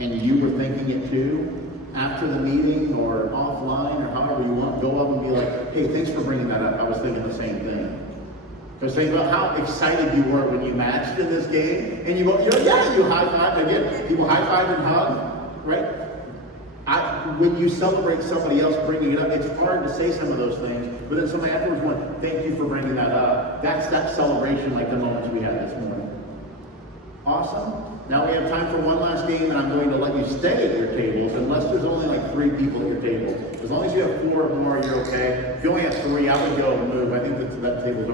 and you were thinking it too, after the meeting or offline or however you want, go up and be like, hey, thanks for bringing that up. I was thinking the same thing. Because think about how excited you were when you matched in this game, and you high five again. People high five and hug, right? When you celebrate somebody else bringing it up, it's hard to say some of those things, but then somebody afterwards went, thank you for bringing that up. That's that celebration like the moments we had this morning. Awesome. Now we have time for one last game, and I'm going to let you stay at your tables unless there's only like 3 people at your table. As long as you have 4 or more, you're okay. If you only have 3, I would go and move. I think that table's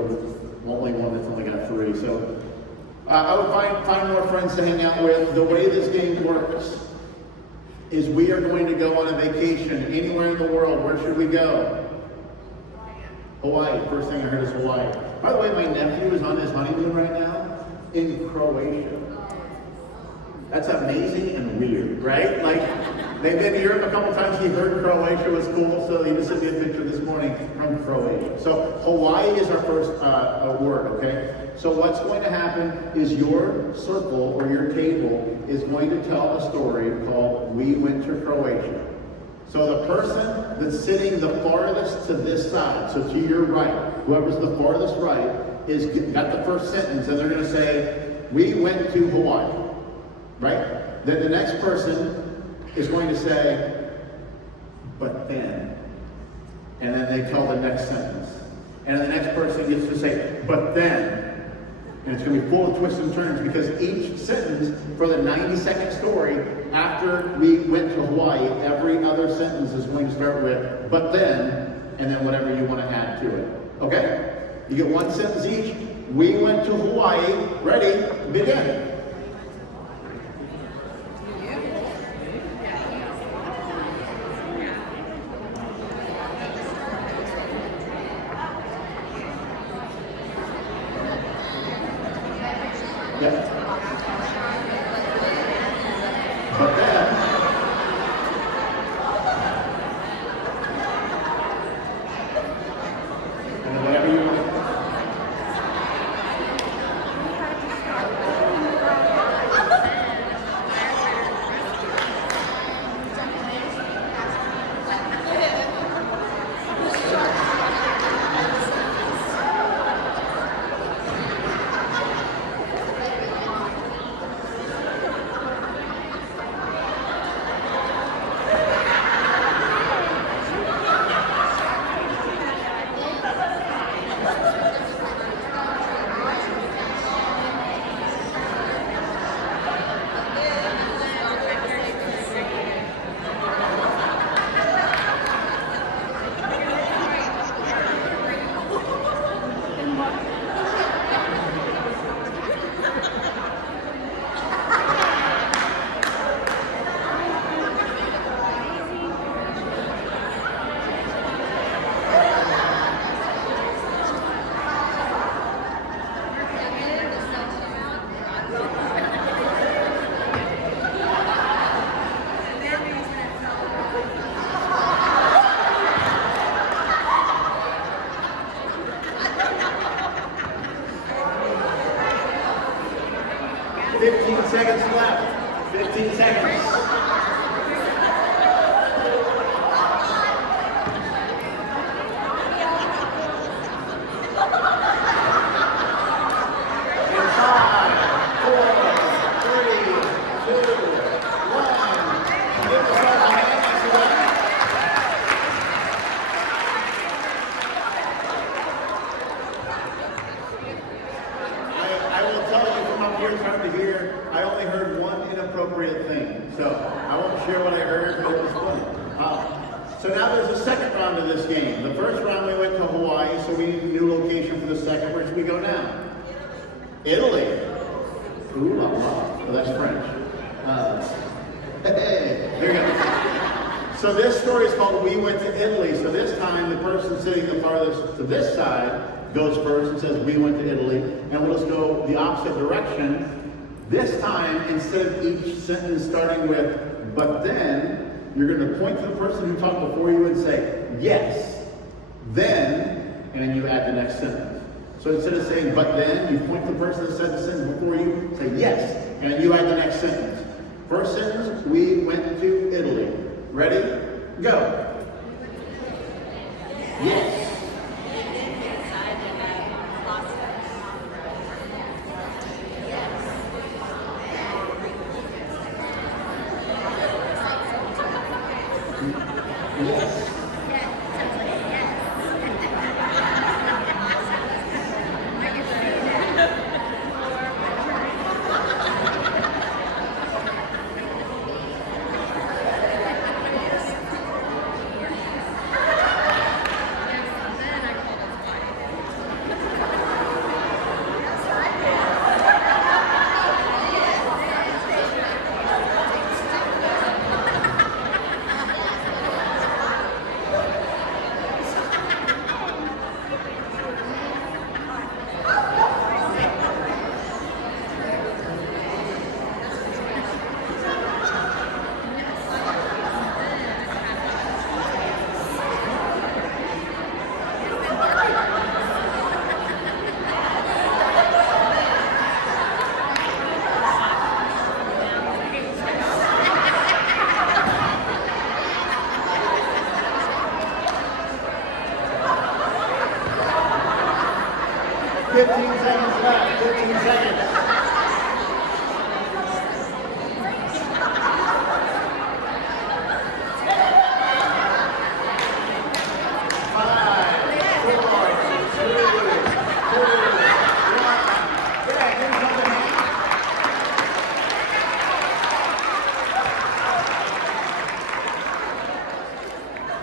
only one that's only got 3. So I would find more friends to hang out with. The way this game works is we are going to go on a vacation anywhere in the world. Where should we go? Hawaii. First thing I heard is Hawaii. By the way, my nephew is on his honeymoon right now in Croatia. That's amazing and weird, right? Like, they've been to Europe a couple times. He heard Croatia was cool, so he just sent me a picture this morning from Croatia. So Hawaii is our first word, okay? So what's going to happen is your circle or your table is going to tell a story called We Went to Croatia. So the person that's sitting the farthest to this side, so to your right, whoever's the farthest right, is got the first sentence, and they're going to say, we went to Hawaii, right? Then the next person is going to say, but then, and then they tell the next sentence. And then the next person gets to say, but then, and it's going to be full of twists and turns because each sentence for the 90-second story after we went to Hawaii, every other sentence is going to start with, but then, and then whatever you want to add to it. Okay? You get one sentence each. We went to Hawaii. Ready? Begin. Yep. But then, and then whatever you want. Seconds left. 15 seconds. In 5, 4, 3, 2, 1. Give yourself a hand next to that. I will tell you from up here, it's hard to hear. I only heard one inappropriate thing, so I won't share what I heard, but it was funny. So now there's a second round of this game. The first round we went to Hawaii, so we need a new location for the second. Where should we go now? Italy. Ooh la la. Oh, that's French. Hey, there you go. So this story is called We Went to Italy. So this time the person sitting the farthest to this side goes first and says we went to Italy, and we'll just go the opposite direction. This time, instead of each sentence starting with, but then, you're going to point to the person who talked before you and say, yes, then, and then you add the next sentence. So instead of saying, but then, you point to the person that said the sentence before you, say, yes, and then you add the next sentence. First sentence, we went to Italy. Ready? Go. Yes. 15 seconds left. 15 seconds. 5, 4, 3, 2, 1. Yeah, give me something.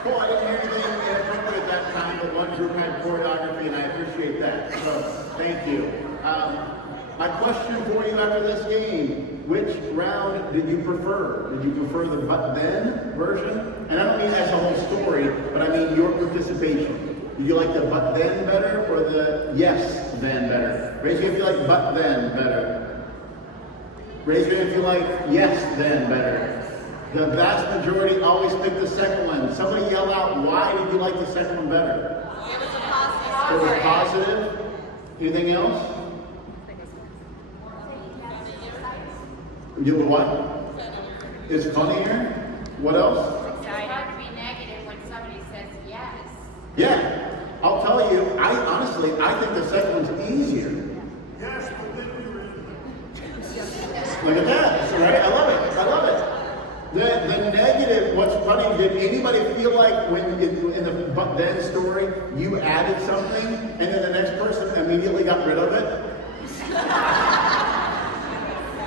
Cool, I didn't hear anything inappropriate at that time, but one group had choreography, and I appreciate that. So, thank you. My question for you after this game, which round did you prefer? Did you prefer the but then version? And I don't mean as a whole story, but I mean your participation. Did you like the but then better or the yes then better? Raise your hand if you like but then better. Raise your hand if you like yes then better. The vast majority always pick the second one. Somebody yell out, why did you like the second one better? It was a positive. It was positive. Anything else? You know what? It's funnier. What else? It's hard to be negative when somebody says yes. Yeah. I'll tell you, I think the second one's easier. Yes, but then we were in Look at that. That's right. I love it. I love it. The negative, what's funny, did anybody feel like when in the but then story, you added something and then the next person immediately got rid of it?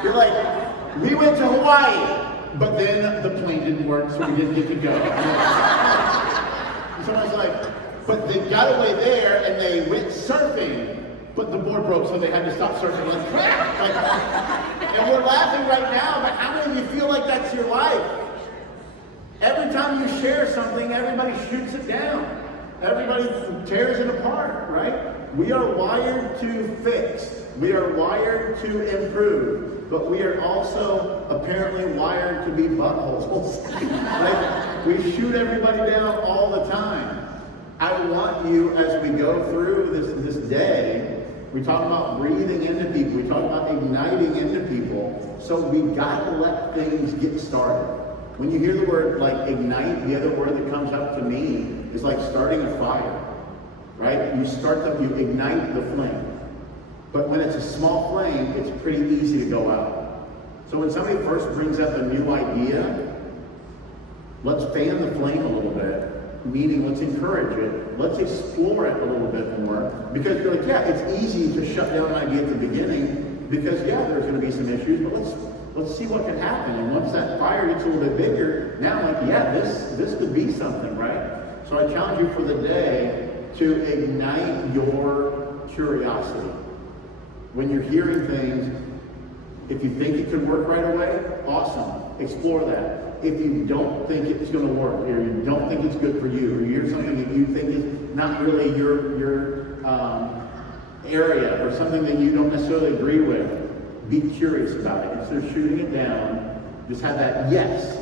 You're like, we went to Hawaii, but then the plane didn't work, so we didn't get to go. And someone's like, but they got away there and they went surfing, but the board broke, so they had to stop surfing. Like, crap! And we're laughing right now, but how many of you feel like that's your life? Every time you share something, everybody shoots it down. Everybody tears it apart, right? We are wired to fix. We are wired to improve. But we are also apparently wired to be buttholes. Like, we shoot everybody down all the time. I want you, as we go through this day, we talk about breathing into people. We talk about igniting into people. So we gotta let things get started. When you hear the word like ignite, the other word that comes up to me is like starting a fire, right? You ignite the flame. But when it's a small flame, it's pretty easy to go out. So when somebody first brings up a new idea, let's fan the flame a little bit, meaning let's encourage it, let's explore it a little bit more, because you're like, yeah, it's easy to shut down an idea at the beginning, because yeah, there's gonna be some issues, but let's see what can happen. And once that fire gets a little bit bigger, now like, yeah, this could be something, right? So I challenge you for the day to ignite your curiosity. When you're hearing things, if you think it could work right away, awesome, explore that. If you don't think it's going to work, or you don't think it's good for you, or you hear something that you think is not really your area, or something that you don't necessarily agree with, be curious about it. Instead of shooting it down, just have that yes.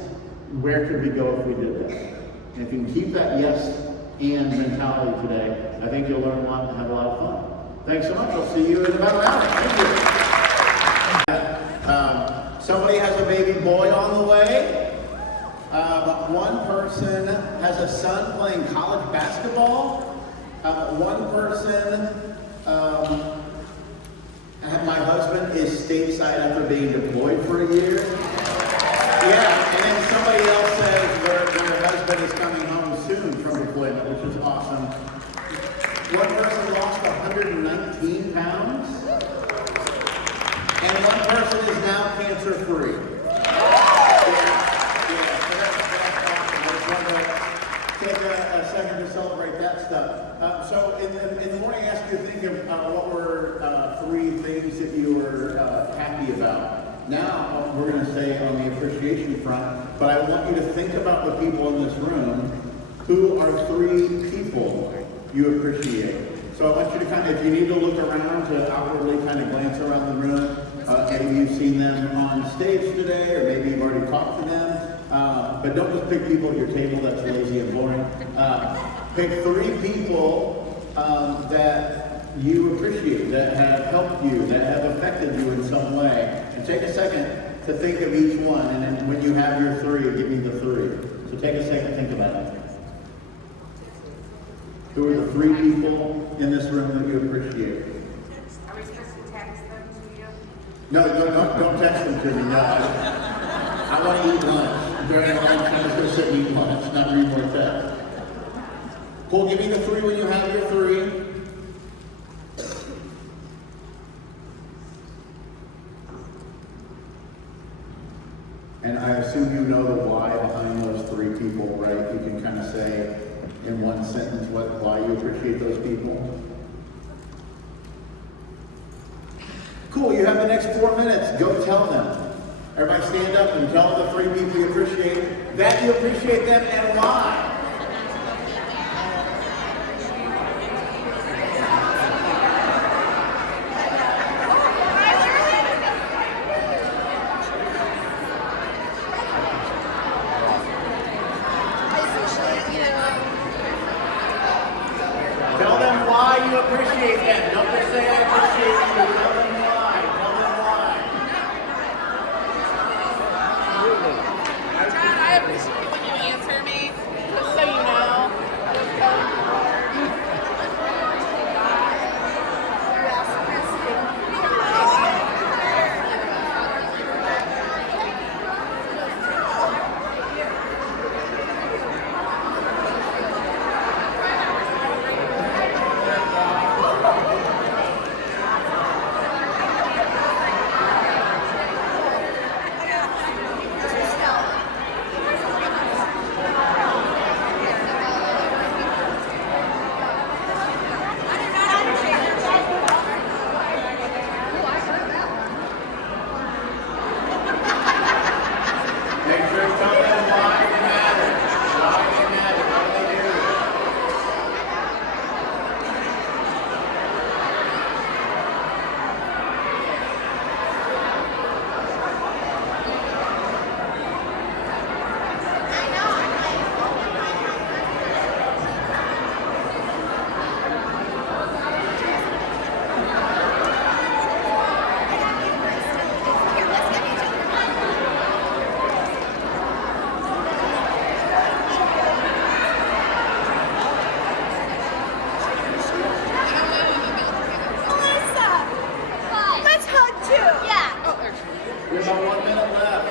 Where could we go if we did this? And if you can keep that yes and mentality today, I think you'll learn a lot and have a lot of fun. Thanks so much. I'll see you in about an hour. Thank you. Somebody has a baby boy on the way. One person has a son playing college basketball. One person, my husband is stateside after being deployed for a year. Yeah, and then somebody else says their husband is coming home soon from deployment, which is awesome. One person lost 119 pounds, and one person is now cancer-free. Take a second to celebrate that stuff. So in the morning, I asked you to think of what were 3 things that you were happy about. Now, we're going to say on the appreciation front, but I want you to think about the people in this room. Who are 3 people you appreciate? So I want you to kind of, if you need to look around, to outwardly kind of glance around the room. Maybe you've seen them on stage today, or maybe you've already talked to them. But don't just pick people at your table, that's lazy and boring. Pick 3 people that you appreciate, that have helped you, that have affected you in some way. And take a second to think of each one, and then when you have your 3, give me the 3. So take a second, think about it. Who are the 3 people in this room that you appreciate? No, don't text them to me. No, I want to eat lunch. During lunch, I'm just going to sit and eat lunch, not read more text. Cole, give me the 3 when you have your 3. And I assume you know the why behind those 3 people, right? You can kind of say in one sentence why you appreciate those people. Cool, you have the next 4 minutes. Go tell them. Everybody stand up and tell the 3 people you appreciate that you appreciate them and why. Tell them why you appreciate them. Don't just say I appreciate you. Tell them why. Tell them why. John, I appreciate when you answer me, just so you know. Make sure to tell them why they matter. Why they matter. What they do. Melissa! Let's hug too! Yeah. We have about 1 minute left.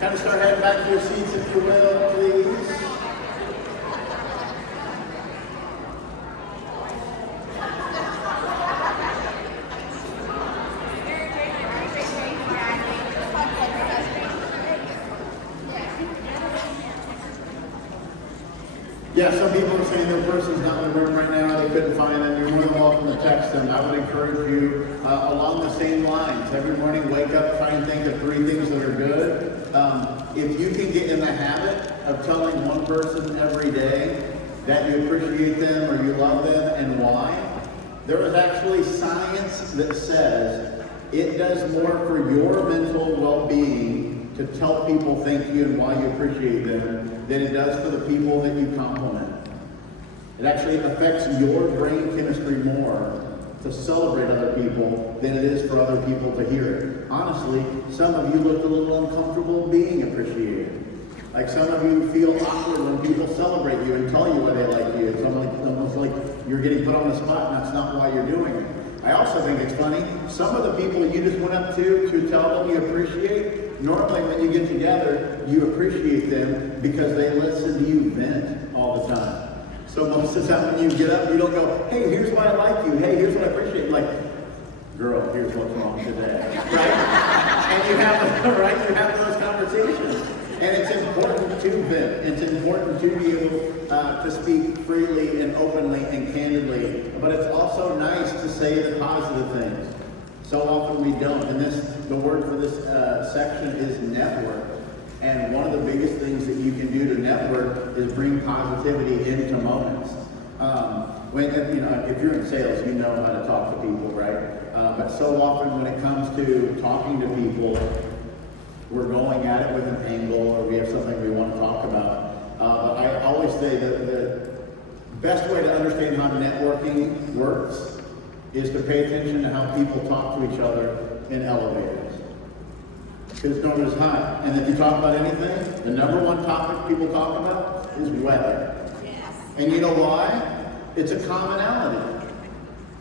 Kind of start heading back to your seats if you will, please. Yeah, some people are saying their person's not in the room right now, they couldn't find them. You're more than welcome to text them. I would encourage you along the same lines. Every morning, wake up, try and think of 3 things that are good. If you can get in the habit of telling one person every day that you appreciate them or you love them and why, there is actually science that says it does more for your mental well-being to tell people thank you and why you appreciate them than it does for the people that you compliment. It actually affects your brain chemistry more to celebrate other people than it is for other people to hear it. Honestly, some of you look a little uncomfortable being appreciated. Like some of you feel awkward when people celebrate you and tell you why they like you. It's almost like you're getting put on the spot and that's not why you're doing it. I also think it's funny, some of the people you just went up to tell them you appreciate, normally when you get together, you appreciate them because they listen to you vent all the time. So most of the time when you get up, you don't go, hey, here's why I like you. Hey, here's what I appreciate. Like, girl, here's what's wrong today. Right? And you have those conversations. And it's important to vent. It's important to be able to speak freely and openly and candidly. But it's also nice to say the positive things. So often we don't. And the word for this section is network. And one of the biggest things that you can do to network is bring positivity into moments. If you're in sales, you know how to talk to people, right? But so often when it comes to talking to people, we're going at it with an angle or we have something we want to talk about. But I always say that the best way to understand how networking works is to pay attention to how people talk to each other in elevators. Because no one's high. And if you talk about anything, the number one topic people talk about is weather. Yes. And you know why? It's a commonality.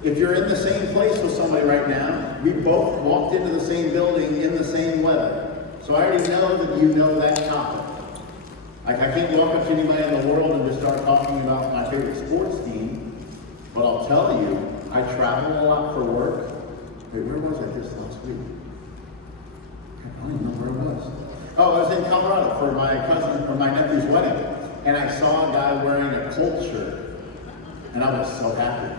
If you're in the same place with somebody right now, we both walked into the same building in the same weather. So I already know that you know that topic. Like I can't walk up to anybody in the world and just start talking about my favorite sports team, but I'll tell you, I travel a lot for work. Wait, where was I this last week? I don't even know where it was. Oh, I was in Colorado for my cousin, or my nephew's wedding, and I saw a guy wearing a Colts shirt, and I was so happy.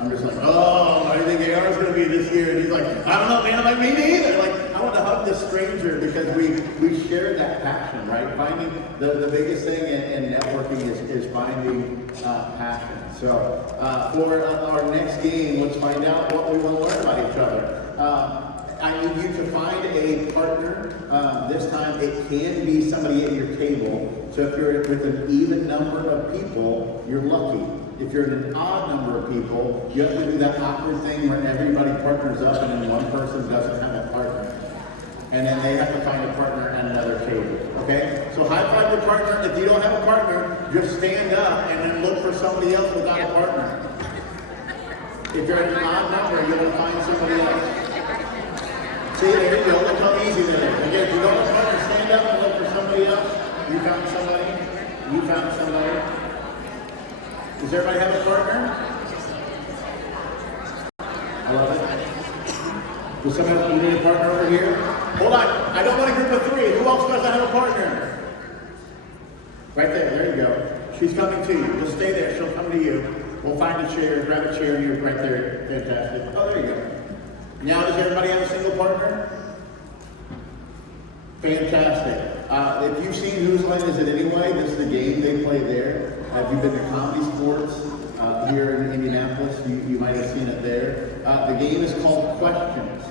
I'm just like, oh, I think AR is going to be this year. And he's like, I don't know, man, I'm like, me neither. Like, I want to hug this stranger because we share that passion, right? Finding the biggest thing in networking is finding passion. So for our next game, let's find out what we want to learn about each other. I need you to find a partner. This time it can be somebody at your table. So if you're with an even number of people, you're lucky. If you're in an odd number of people, you have to do that awkward thing where everybody partners up and then one person doesn't have a partner. And then they have to find a partner at another table, okay? So high five your partner. If you don't have a partner, just stand up and then look for somebody else without a partner. If you're in an odd number, you're gonna find somebody else. See, there you go, look how easy that is. Again, if you don't have a partner, stand up and look for somebody else. You found somebody, you found somebody. Does everybody have a partner? I love it. Does somebody else need a partner over here? Hold on, I don't want a group of three. Who else doesn't have a partner? Right there you go. She's coming to you. Just stay there, she'll come to you. We'll find a chair, grab a chair, and you're right there. Fantastic. Oh, there you go. Now, does everybody have a single partner? Fantastic. If you've seen Whose Line Is It Anyway, this is the game they play there. If you've been to Comedy Sports here in Indianapolis, you might have seen it there. The game is called Questions.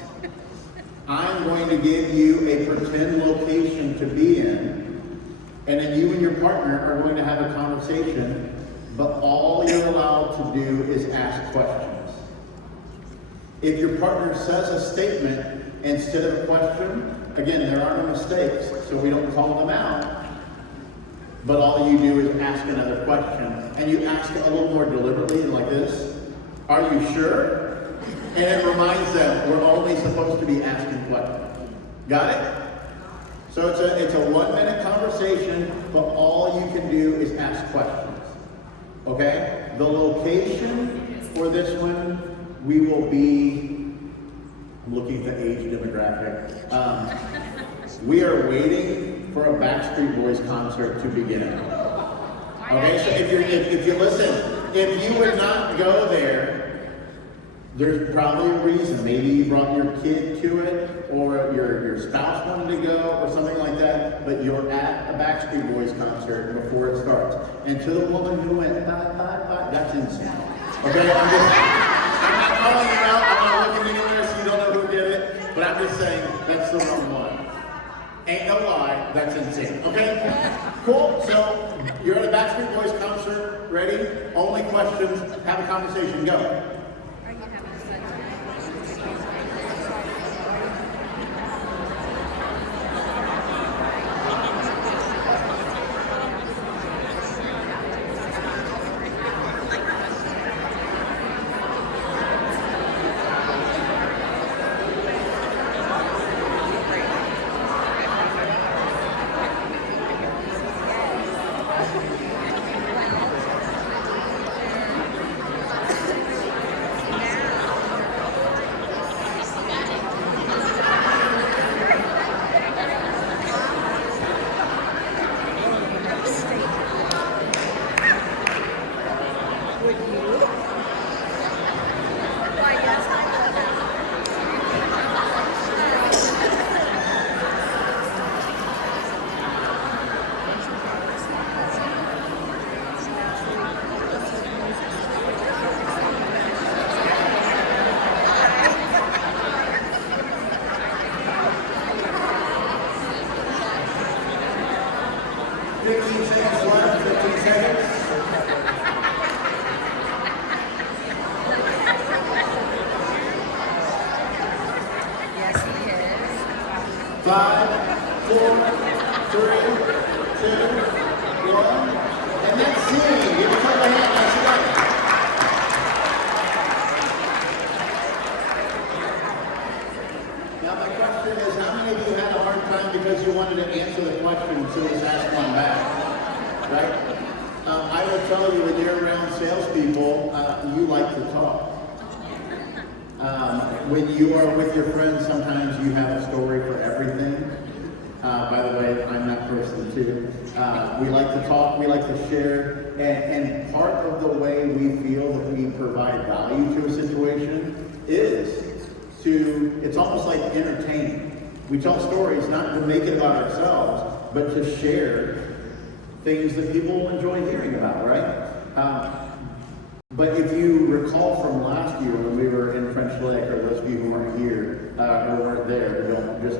I'm going to give you a pretend location to be in, and then you and your partner are going to have a conversation, but all you're allowed to do is ask questions. If your partner says a statement instead of a question, again, there are no mistakes, so we don't call them out. But all you do is ask another question. And you ask it a little more deliberately, like this. Are you sure? And it reminds them, we're only supposed to be asking questions. Got it? So it's a 1 minute conversation, but all you can do is ask questions. Okay? The location for this one, we will be, I'm looking at the age demographic. We are waiting for a Backstreet Boys concert to begin. Okay, so if you listen, if you would not go there, there's probably a reason. Maybe you brought your kid to it, or your spouse wanted to go, or something like that, but you're at a Backstreet Boys concert before it starts. And to the woman who went, bye, bye, bye, that's insane. Okay, I'm not calling you out, I'm not looking anywhere so you don't know who did it, but I'm just saying, that's the wrong one. Ain't no lie, that's insane. Okay? Cool. So you're at a Backstreet Boys concert, ready? Only questions, have a conversation, go. 5, 4, 3, 2, 1. And that's scene. Give each other a hand. Let's go. Now my question is, how many of you had a hard time because you wanted to answer the question, so just ask one back, right? I will tell you, when you're around salespeople, you like to talk. When you are with your friends, sometimes you have a story for everything. By the way, I'm that person too. We like to talk, we like to share, and part of the way we feel that we provide value to a situation is it's almost like entertaining. We tell stories not to make it about ourselves, but to share things that people will enjoy hearing about, right? But if you recall from last year when we were in French Lake, or those of you who weren't here, or weren't there,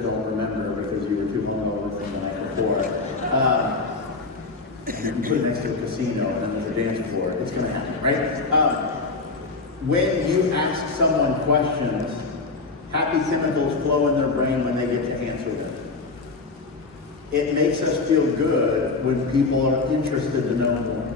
don't remember because you were too hungover from the night before. You can put it next to a casino and there's a dance floor. It's going to happen, right? When you ask someone questions, happy chemicals flow in their brain when they get to answer them. It makes us feel good when people are interested to know more.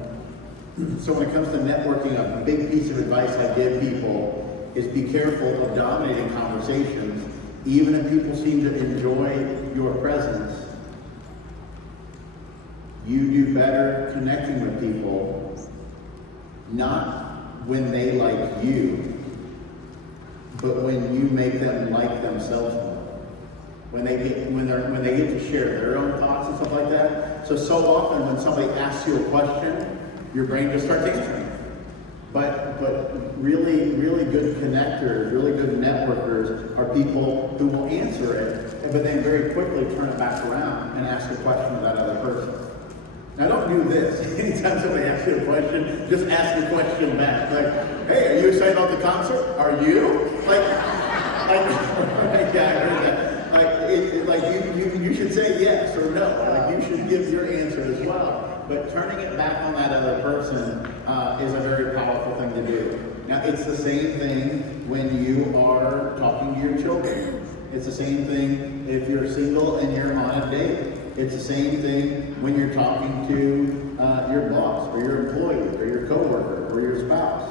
So when it comes to networking, a big piece of advice I give people is be careful of dominating conversations, even if people seem to enjoy your presence. You do better connecting with people, not when they like you, but when you make them like themselves more. When they get to share their own thoughts and stuff like that. So often when somebody asks you a question, your brain just starts answering. But really, really good connectors, really good networkers are people who will answer it, but then very quickly turn it back around and ask a question of that other person. Now don't do this. Anytime somebody asks you a question, just ask the question back. Like, hey, are you excited about the concert? Are you? Yeah, I heard that. You should say yes or no. Like, you should give your answer as well. But turning it back on that other person is a very powerful thing to do. Now, it's the same thing when you are talking to your children. It's the same thing if you're single and you're on a date. It's the same thing when you're talking to your boss or your employee or your coworker or your spouse.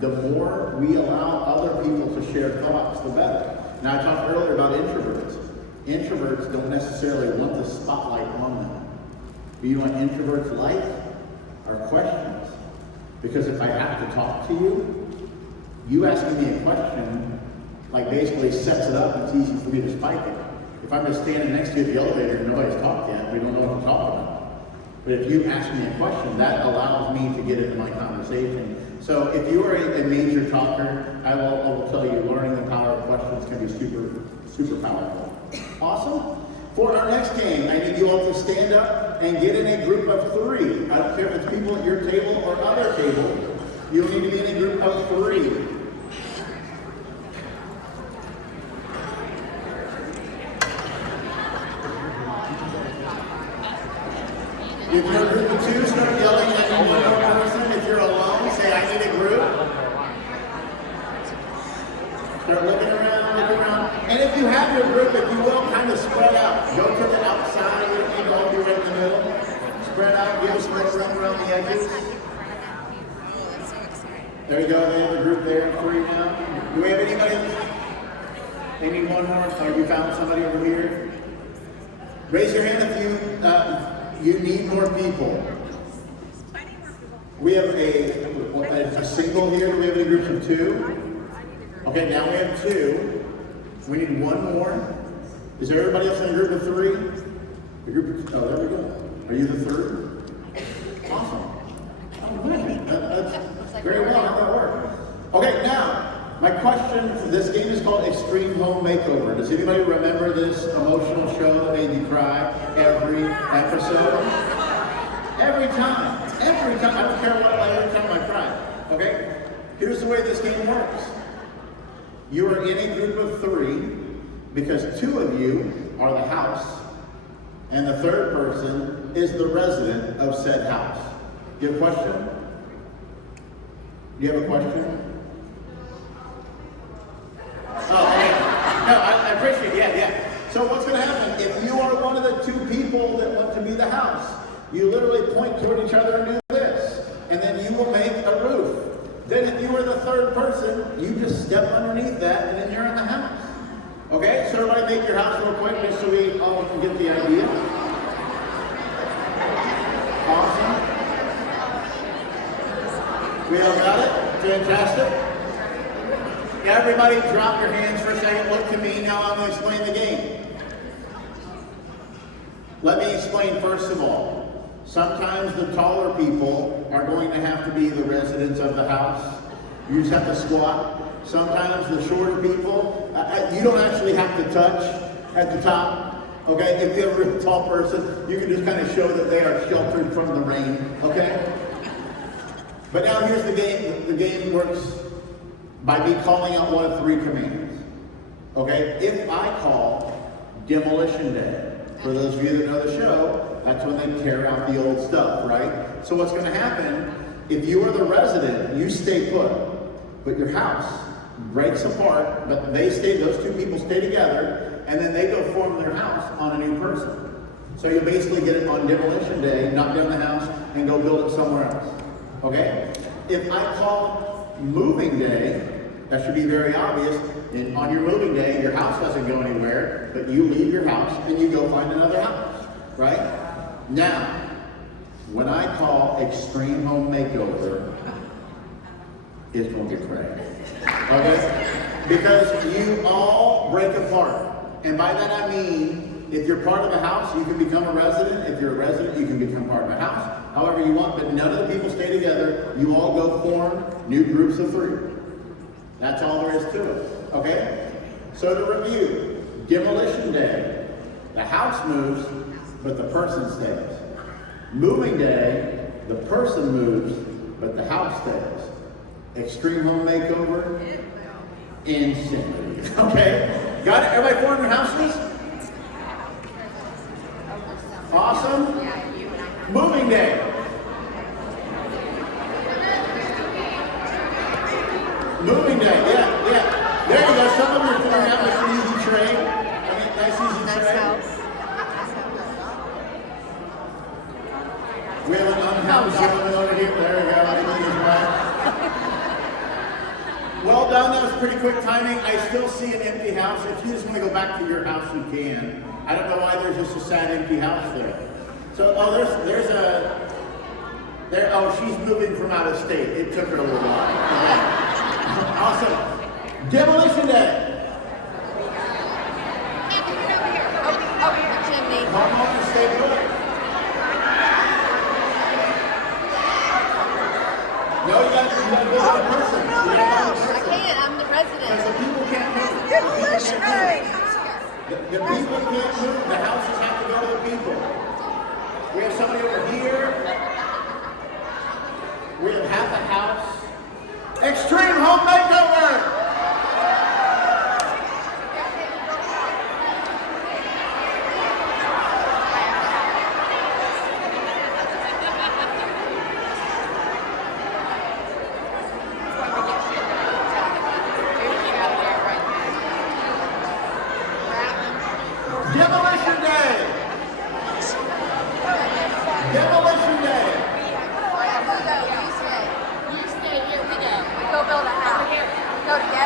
The more we allow other people to share thoughts, the better. Now, I talked earlier about introverts. Introverts don't necessarily want the spotlight on them. But you know what introverts like? Are questions. Because if I have to talk to you, you asking me a question, like basically sets it up and it's easy for me to spike it. If I'm just standing next to you at the elevator and nobody's talked yet, we don't know what to talk about. But if you ask me a question, that allows me to get into my conversation. So if you are a major talker, I will tell you, learning the power of questions can be super, super powerful. Awesome. For our next game, I need you all to stand up and get in a group of 3. I don't care if it's people at your table or other table. You'll need to be in a group of 3. If you're a group of 2, start yelling at another person. If you're alone, say, I need a group. Start looking around, look around. And if you have your group, if you will, kind of spread out. Go to the outside, you don't need to all be right in the middle. Spread out, give us a little room around the edges. There you go, they have a group there, 3 now. Do we have anybody? They need one more? Or you found somebody over here? Raise your hand if you need more people. We have a single here. Do we have any groups of 2? Okay, now we have 2. We need one more. Is there everybody else in a group of 3? A group of, oh, there we go. Are you the 3rd? Awesome. Oh, man. That's very well. How'd that work? Okay, now, my question for this game is called Extreme Home Makeover. Does anybody remember this emotional show that made you cry every episode? Every time. Every time. I don't care what, every time I cry. Okay? Here's the way this game works. You are in a group of 3 because 2 of you are the house and the 3rd person is the resident of said house. You have a question? Do you have a question? Oh, okay. No, I appreciate it. Yeah. So what's going to happen people that want to be the house. You literally point toward each other and do this, and then you will make a roof. Then if you are the third person, you just step underneath that, and then you're in the house. Okay, so everybody make your house real quick, just so we all can get the idea. Awesome. We all got it? Fantastic. Everybody drop your hands for a second. Look to me. Now I'm going to explain the game. Let me explain first of all. Sometimes the taller people are going to have to be the residents of the house. You just have to squat. Sometimes the shorter people, you don't actually have to touch at the top. Okay, if you're a real tall person, you can just kind of show that they are sheltered from the rain. Okay? But now here's the game. The game works by me calling out one of 3 commands. Okay? If I call Demolition Day, for those of you that know the show, that's when they tear out the old stuff, right? So what's going to happen, if you are the resident, you stay put, but your house breaks apart, but those 2 people stay together, and then they go form their house on a new person. So you'll basically get it on Demolition Day, knock down the house, and go build it somewhere else. Okay? If I call Moving Day, that should be very obvious. And on your moving day, your house doesn't go anywhere, but you leave your house and you go find another house, right? Now, when I call Extreme Home Makeover, it's going to get crazy. Okay? Because you all break apart. And by that I mean, if you're part of a house, you can become a resident. If you're a resident, you can become part of a house. However you want, but none of the people stay together. You all go form new groups of 3. That's all there is to it. Okay? So to review, Demolition Day, the house moves, but the person stays. Moving Day, the person moves, but the house stays. Extreme Home Makeover, insanity. Okay? Got it? Everybody form your houses? Awesome. Moving Day. Moving Day, yeah. There you go. Some of you are filling out this easy tray. Nice easy tray. We have an unhoused gentleman over here. There we go. Everything is right. Well done. That was pretty quick timing. I still see an empty house. If you just want to go back to your house, you can. I don't know why there's just a sad empty house there. So, she's moving from out of state. It took her a little while. Awesome. Demolition Day. Over here, chimney. Come on and stay put. No, you got to build a person. I can't. I'm the resident. Because the people can't move. Demolition Day. The people can't move. The houses have to go to the people. We have somebody over here. We have half a house. Extreme Home Makeover! Demolition Day! Demolition Day! You stay here, we go. We go build a house. We go together.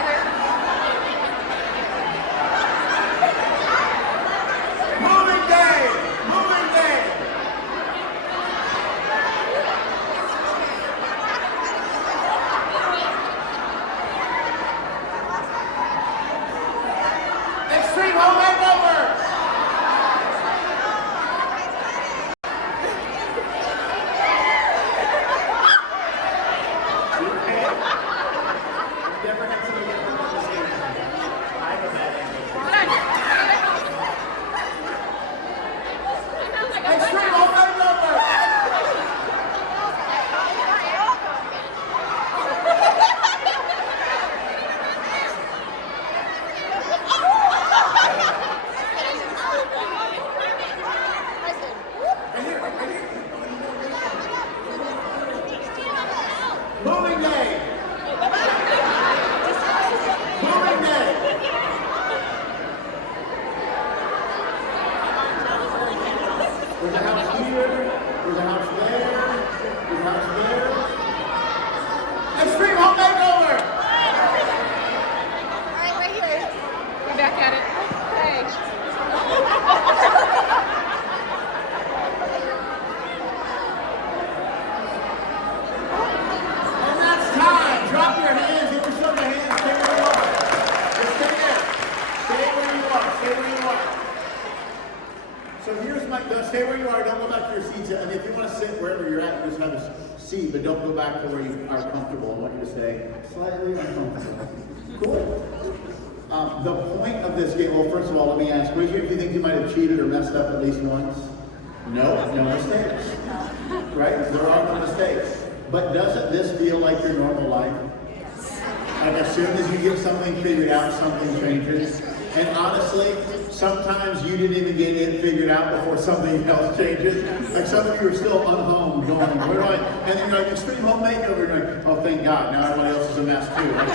seat, but don't go back to where you are comfortable. I want you to stay slightly uncomfortable. Cool? The point of this game, well, first of all, let me ask, raise your hand if you think you might have cheated or messed up at least once. No mistakes. Right? There are no mistakes. But doesn't this feel like your normal life? Like as soon as you get something figured out, something changes. And honestly, sometimes you didn't even get it figured out before something else changes. Like some of you are still unhomed, going, where do I? And then you're like, extreme home makeover. You're like, oh, thank God, now everybody else is a mess too. Right?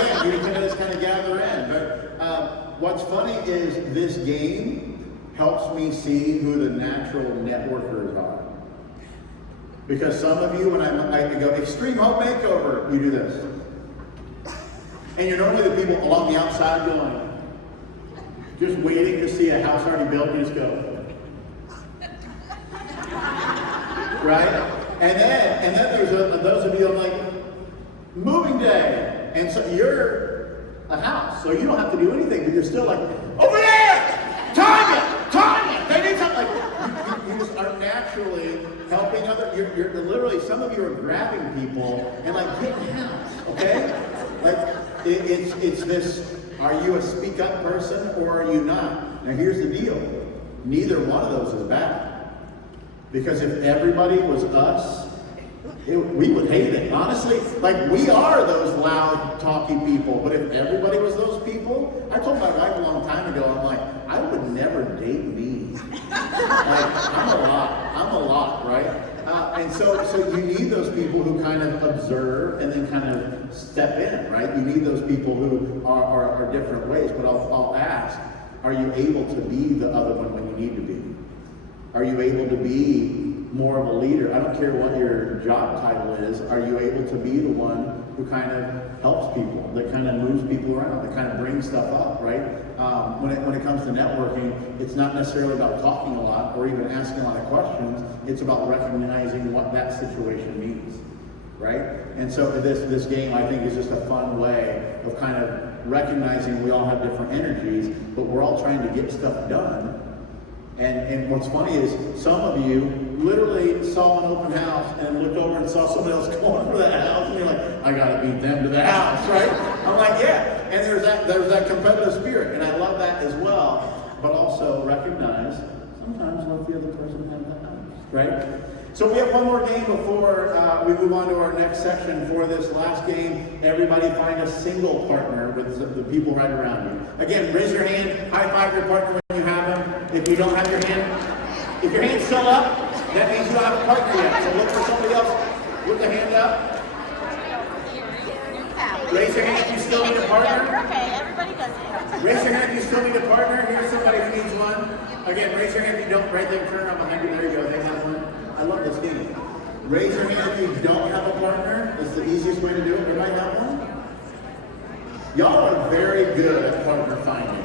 Again, you can just kind of gather in. But what's funny is this game helps me see who the natural networkers are. Because some of you, when I go, extreme home makeover, you do this. And you're normally the people along the outside going, just waiting to see a house already built, you just go. Right? And then there's those of you, I'm like, moving day. And so you're a house, so you don't have to do anything, but you're still like, over there! Tanya! They need something. Like, you just are naturally helping other. You're literally, some of you are grabbing people and like getting house, okay? Like, it's this, are you a speak up person or are you not? Now here's the deal. Neither one of those is bad. Because if everybody was us, we would hate it. Honestly, like we are those loud, talky people. But if everybody was those people, I told my wife a long time ago, I'm like, I would never date me. Like, I'm a lot, right? And so you need those people who kind of observe and then kind of step in, right? You need those people who are different ways. But I'll ask, are you able to be the other one when you need to be? Are you able to be more of a leader? I don't care what your job title is. Are you able to be the one who kind of helps people, that kind of moves people around, that kind of brings stuff up, right? When it comes to networking, it's not necessarily about talking a lot or even asking a lot of questions. It's about recognizing what that situation means, right? And so this game, I think, is just a fun way of kind of recognizing we all have different energies, but we're all trying to get stuff done. And what's funny is some of you literally saw an open house and looked over and saw someone else going for that house, and you're like, I gotta beat them to the house, right? I'm like, yeah. And there's that competitive spirit, and I love that as well. But also recognize sometimes let the other person have the house, right? So we have one more game before we move on to our next section. For this last game, everybody find a single partner with the people right around you. Again, raise your hand, high five your partner when you have them. If you don't have your hand, if your hand's still up, that means you don't have a partner yet. So look for somebody else with the hand up. Raise your hand if you still need a partner. Okay, everybody does it. Raise your hand if you still need a partner. Here's somebody who needs one. Again, raise your hand if you don't. Right there, turn around behind you. There you go. They have one. I love this game. Raise your hand if you don't have a partner. It's the easiest way to do it. Everybody have one? Y'all are very good at partner finding.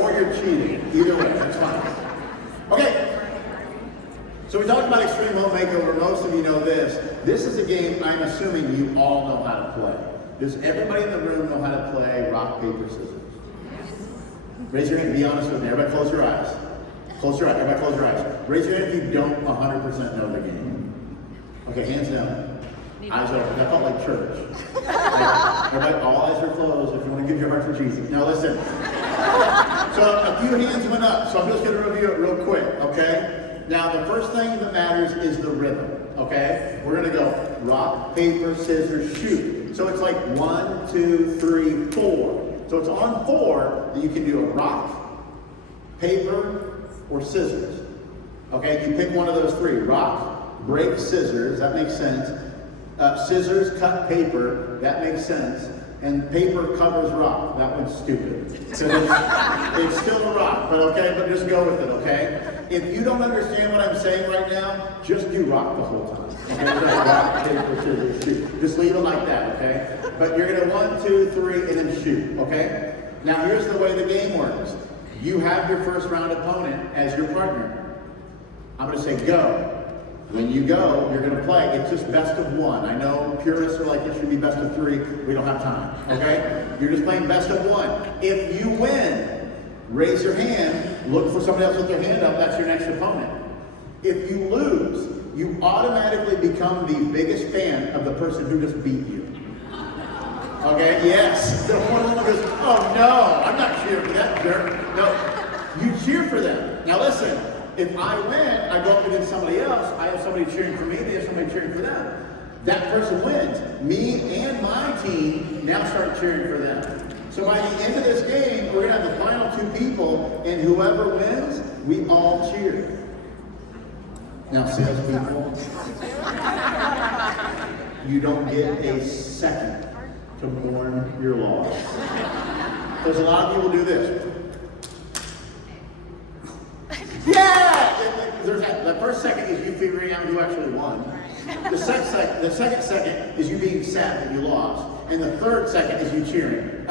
Or you're cheating. Either way, that's fine. Okay. So we talked about Extreme Home Makeover. Most of you know this. This is a game I'm assuming you all know how to play. Does everybody in the room know how to play rock, paper, scissors? Raise your hand and be honest with me. Everybody close your eyes. Close your eyes. Everybody close your eyes. Raise your hand if you don't 100% know the game. Okay, hands down. Eyes open. That felt like church. Everybody, all eyes are closed if you want to give your heart for Jesus. Now listen. So a few hands went up, so I'm just going to review it real quick, okay? Now the first thing that matters is the rhythm, okay? We're going to go rock, paper, scissors, shoot. So it's like 1, 2, 3, 4. So it's on 4 that you can do a rock, paper, or scissors. Okay, you pick one of those 3. Rock, break, scissors, that makes sense. Scissors, cut paper, that makes sense. And paper covers rock. That one's stupid. So it's still a rock, but just go with it, okay? If you don't understand what I'm saying right now, just do rock the whole time. Okay? Just rock, paper, scissors, shoot. Just leave it like that, okay? But you're gonna 1, 2, 3, and then shoot, okay? Now here's the way the game works. You have your first round opponent as your partner. I'm gonna say go. When you go, you're going to play. It's just best of 1. I know purists are like, it should be best of 3. We don't have time, okay? You're just playing best of 1. If you win, raise your hand, look for somebody else with their hand up. That's your next opponent. If you lose, you automatically become the biggest fan of the person who just beat you. Okay, yes. The one that goes, oh no, I'm not cheering for that jerk. No, you cheer for them. Now listen, if I win, I go up against somebody else, I have somebody cheering for me, they have somebody cheering for them. That person wins. Me and my team now start cheering for them. So by the end of this game, we're gonna have the final two people, and whoever wins, we all cheer. Now, salespeople, you don't get a second to mourn your loss. There's a lot of people do this. Yeah! There's that first second is you figuring out who actually won. The second second is you being sad that you lost. And the third second is you cheering.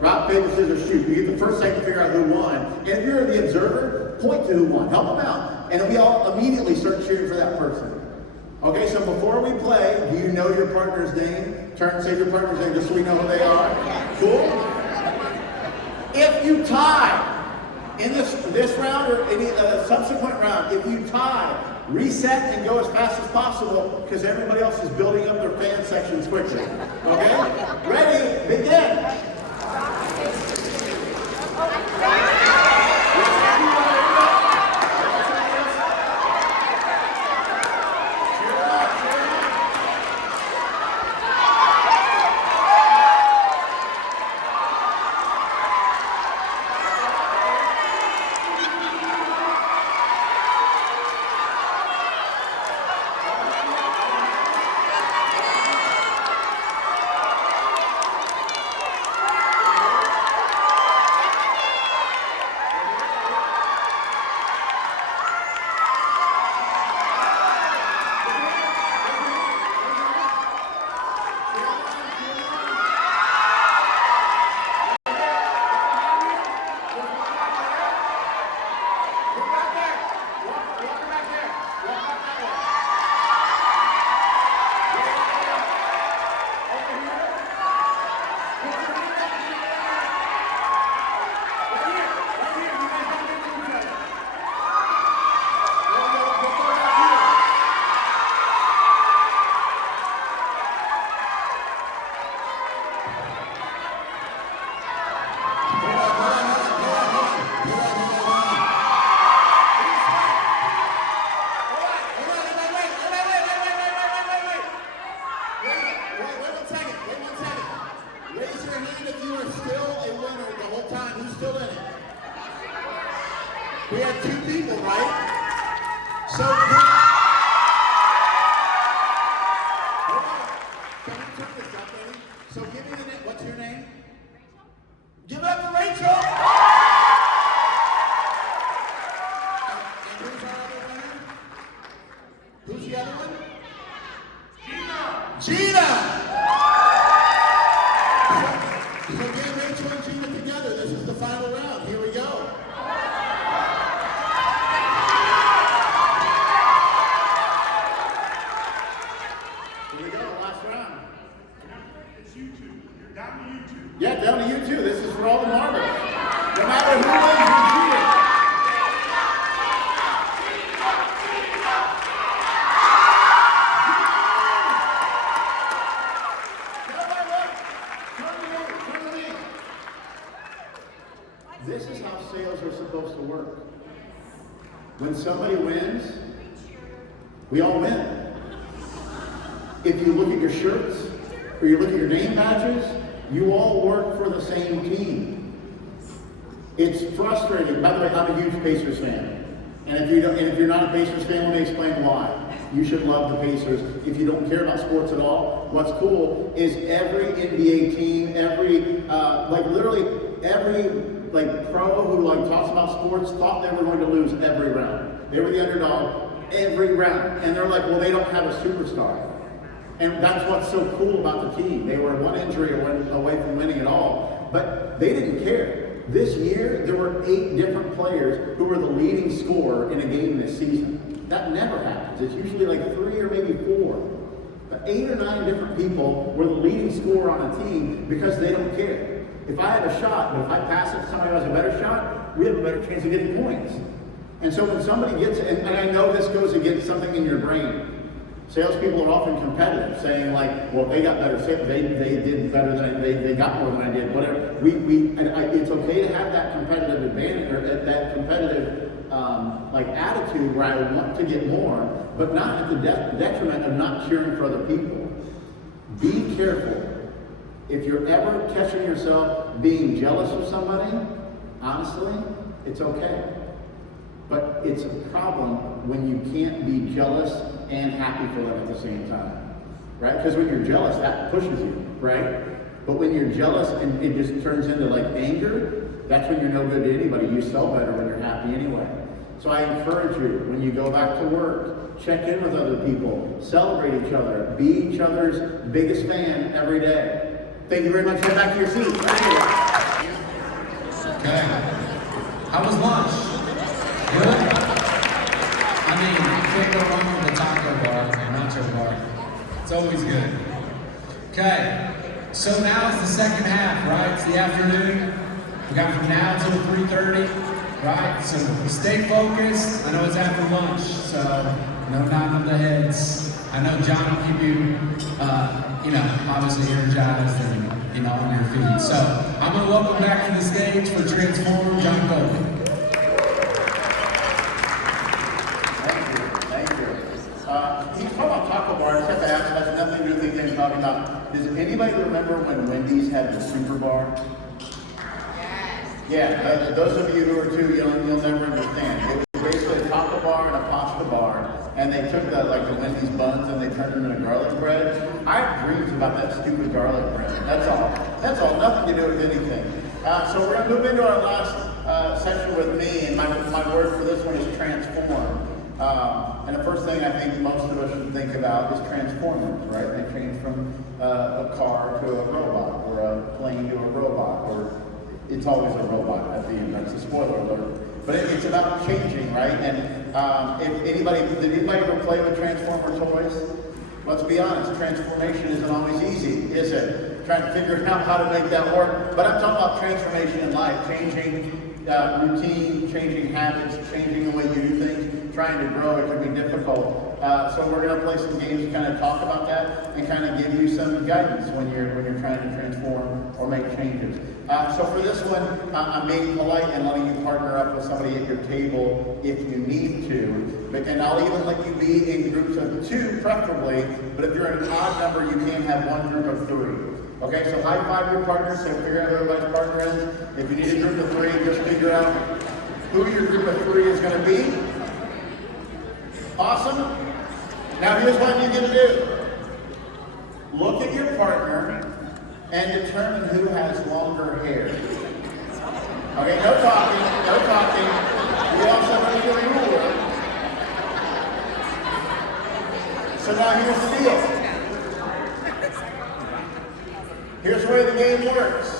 Rock, paper, scissors, shoot. You get the first second to figure out who won. And if you're the observer, point to who won. Help them out. And we all immediately start cheering for that person. Okay, so before we play, do you know your partner's name? Turn and say your partner's name just so we know who they are. Cool? If you tie in this round or any subsequent round, if you tie, reset and go as fast as possible because everybody else is building up their fan sections quickly. Okay? Ready? Begin. We have two people, right? So, hold on. Can we turn this up, baby? So give me the name. What's your name? Rachel. Give it up for Rachel. And who's our other winner? Who's the other one? Gina. So get Rachel and Gina together. This is the final round. Here we go. Yeah, down to you too. This is for all the marbles. No matter who wins, you cheer. This is how sales are supposed to work. When somebody wins, we all win. If you look at your shirts, or you look at your name badges, you all work for the same team. It's frustrating. By the way, I'm a huge Pacers fan. And if you're not a Pacers fan, let me explain why. You should love the Pacers. If you don't care about sports at all, what's cool is every NBA team, literally every pro who talks about sports thought they were going to lose every round. They were the underdog every round. And they're like, well, they don't have a superstar. And that's what's so cool about the team. They were one injury away from winning it all, but they didn't care. This year, there were 8 different players who were the leading scorer in a game this season. That never happens. It's usually 3 or maybe 4. But 8 or 9 different people were the leading scorer on a team because they don't care. If I have a shot, but if I pass it to somebody who has a better shot, we have a better chance of getting points. And so when somebody gets, and I know this goes against something in your brain. Salespeople are often competitive, saying like, well, they got better, they did better than they got more than I did, whatever. It's okay to have that competitive advantage, or that competitive like attitude where I want to get more, but not at the detriment of not cheering for other people. Be careful. If you're ever catching yourself being jealous of somebody, honestly, it's okay. But it's a problem when you can't be jealous and happy for them at the same time, right? Because when you're jealous, that pushes you, right? But when you're jealous and it just turns into like anger, that's when you're no good to anybody. You sell better when you're happy anyway. So I encourage you, when you go back to work, check in with other people, celebrate each other, be each other's biggest fan every day. Thank you very much. Head back to your seats. Okay. How was lunch? Good? I mean, you can't go wrong with the taco bar and nacho bar. It's always good. Okay. So now it's the second half, right? It's the afternoon. We got from now till 3:30, right? So stay focused. I know it's after lunch, so no nodding of the heads. I know John will keep you, obviously energized and, on your feet. So I'm going to welcome back to the stage for Transform, Jon Colby. Thank you. He's talking about taco bar. I just have to ask, has nothing to do with anything I'm talking about. Does anybody remember when Wendy's had the Super Bar? Yeah, those of you who are too young, you'll never understand. It was basically a taco bar and a pasta bar, and they took the Wendy's buns and they turned them into garlic bread. I have dreams about that stupid garlic bread. That's all. Nothing to do with anything. So we're going to move into our last session with me, and my word for this one is transform. And the first thing I think most of us should think about is transformers, right? They change from a car to a robot, or a plane to a robot, or it's always a robot at the end. That's a spoiler alert. But it's about changing, right? And did anybody ever play with Transformer toys? Let's be honest, transformation isn't always easy, is it? Trying to figure out how to make that work. But I'm talking about transformation in life, changing routine, changing habits, changing the way you do things, trying to grow. It can be difficult. So we're going to play some games to kind of talk about that and kind of give you some guidance when you're trying to transform or make changes. So for this one, I'm being polite and letting you partner up with somebody at your table if you need to. And I'll even let you be in groups of 2, preferably. But if you're an odd number, you can have one group of 3. Okay, so high five your partner, so figure out who everybody's partner is. If you need a group of 3, just figure out who your group of 3 is going to be. Awesome. Now here's what you're going to do. Look at your partner and determine who has longer hair. Okay, no talking. We also going to do a ruler. So now here's the deal. Here's the way the game works.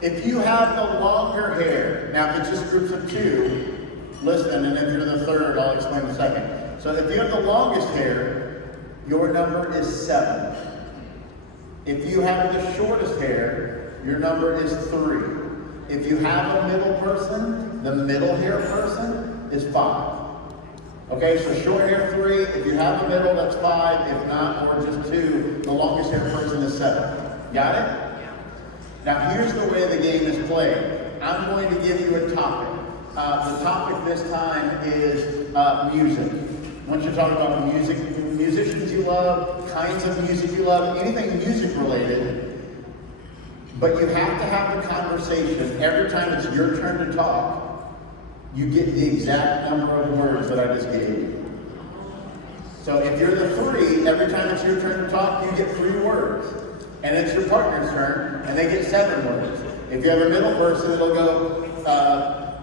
If you have the longer hair, now if it's just groups of 2, listen, and if you're the third, I'll explain in a second. So if you have the longest hair, your number is 7. If you have the shortest hair, your number is 3. If you have a middle person, the middle hair person is 5. Okay, so short hair 3, if you have a middle, that's 5. If not, or just 2, the longest hair person is 7. Got it? Now here's the way the game is played. I'm going to give you a topic. The topic this time is music. I want you to talk about musicians you love, kinds of music you love, anything music related. But you have to have the conversation. Every time it's your turn to talk, you get the exact number of words that I just gave you. So if you're the 3, every time it's your turn to talk, you get 3 words. And it's your partner's turn, and they get 7 words. If you have a middle person, it'll go,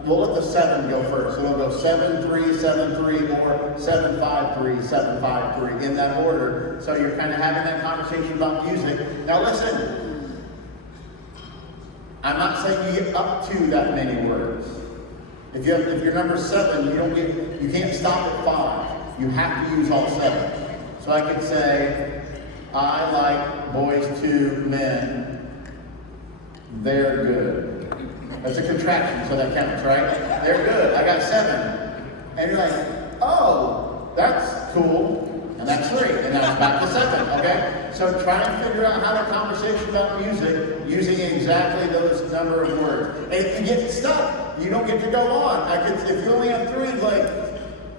we'll let the 7 go first. It'll go 7-3, 7-3, or 7-5-3, 7-5-3, in that order. So you're kind of having that conversation about music. Now listen, I'm not saying you get up to that many words. If you're number 7, you can't stop at 5. You have to use all 7. So I could say, I like boys to men. They're good. That's a contraction, so that counts, right? They're good. I got 7. And you're like, oh, that's cool. And that's 3, and that's back to 7, okay? So try and figure out how to conversation about music using exactly those number of words. And if you get stuck, you don't get to go on. If you only have 3, like,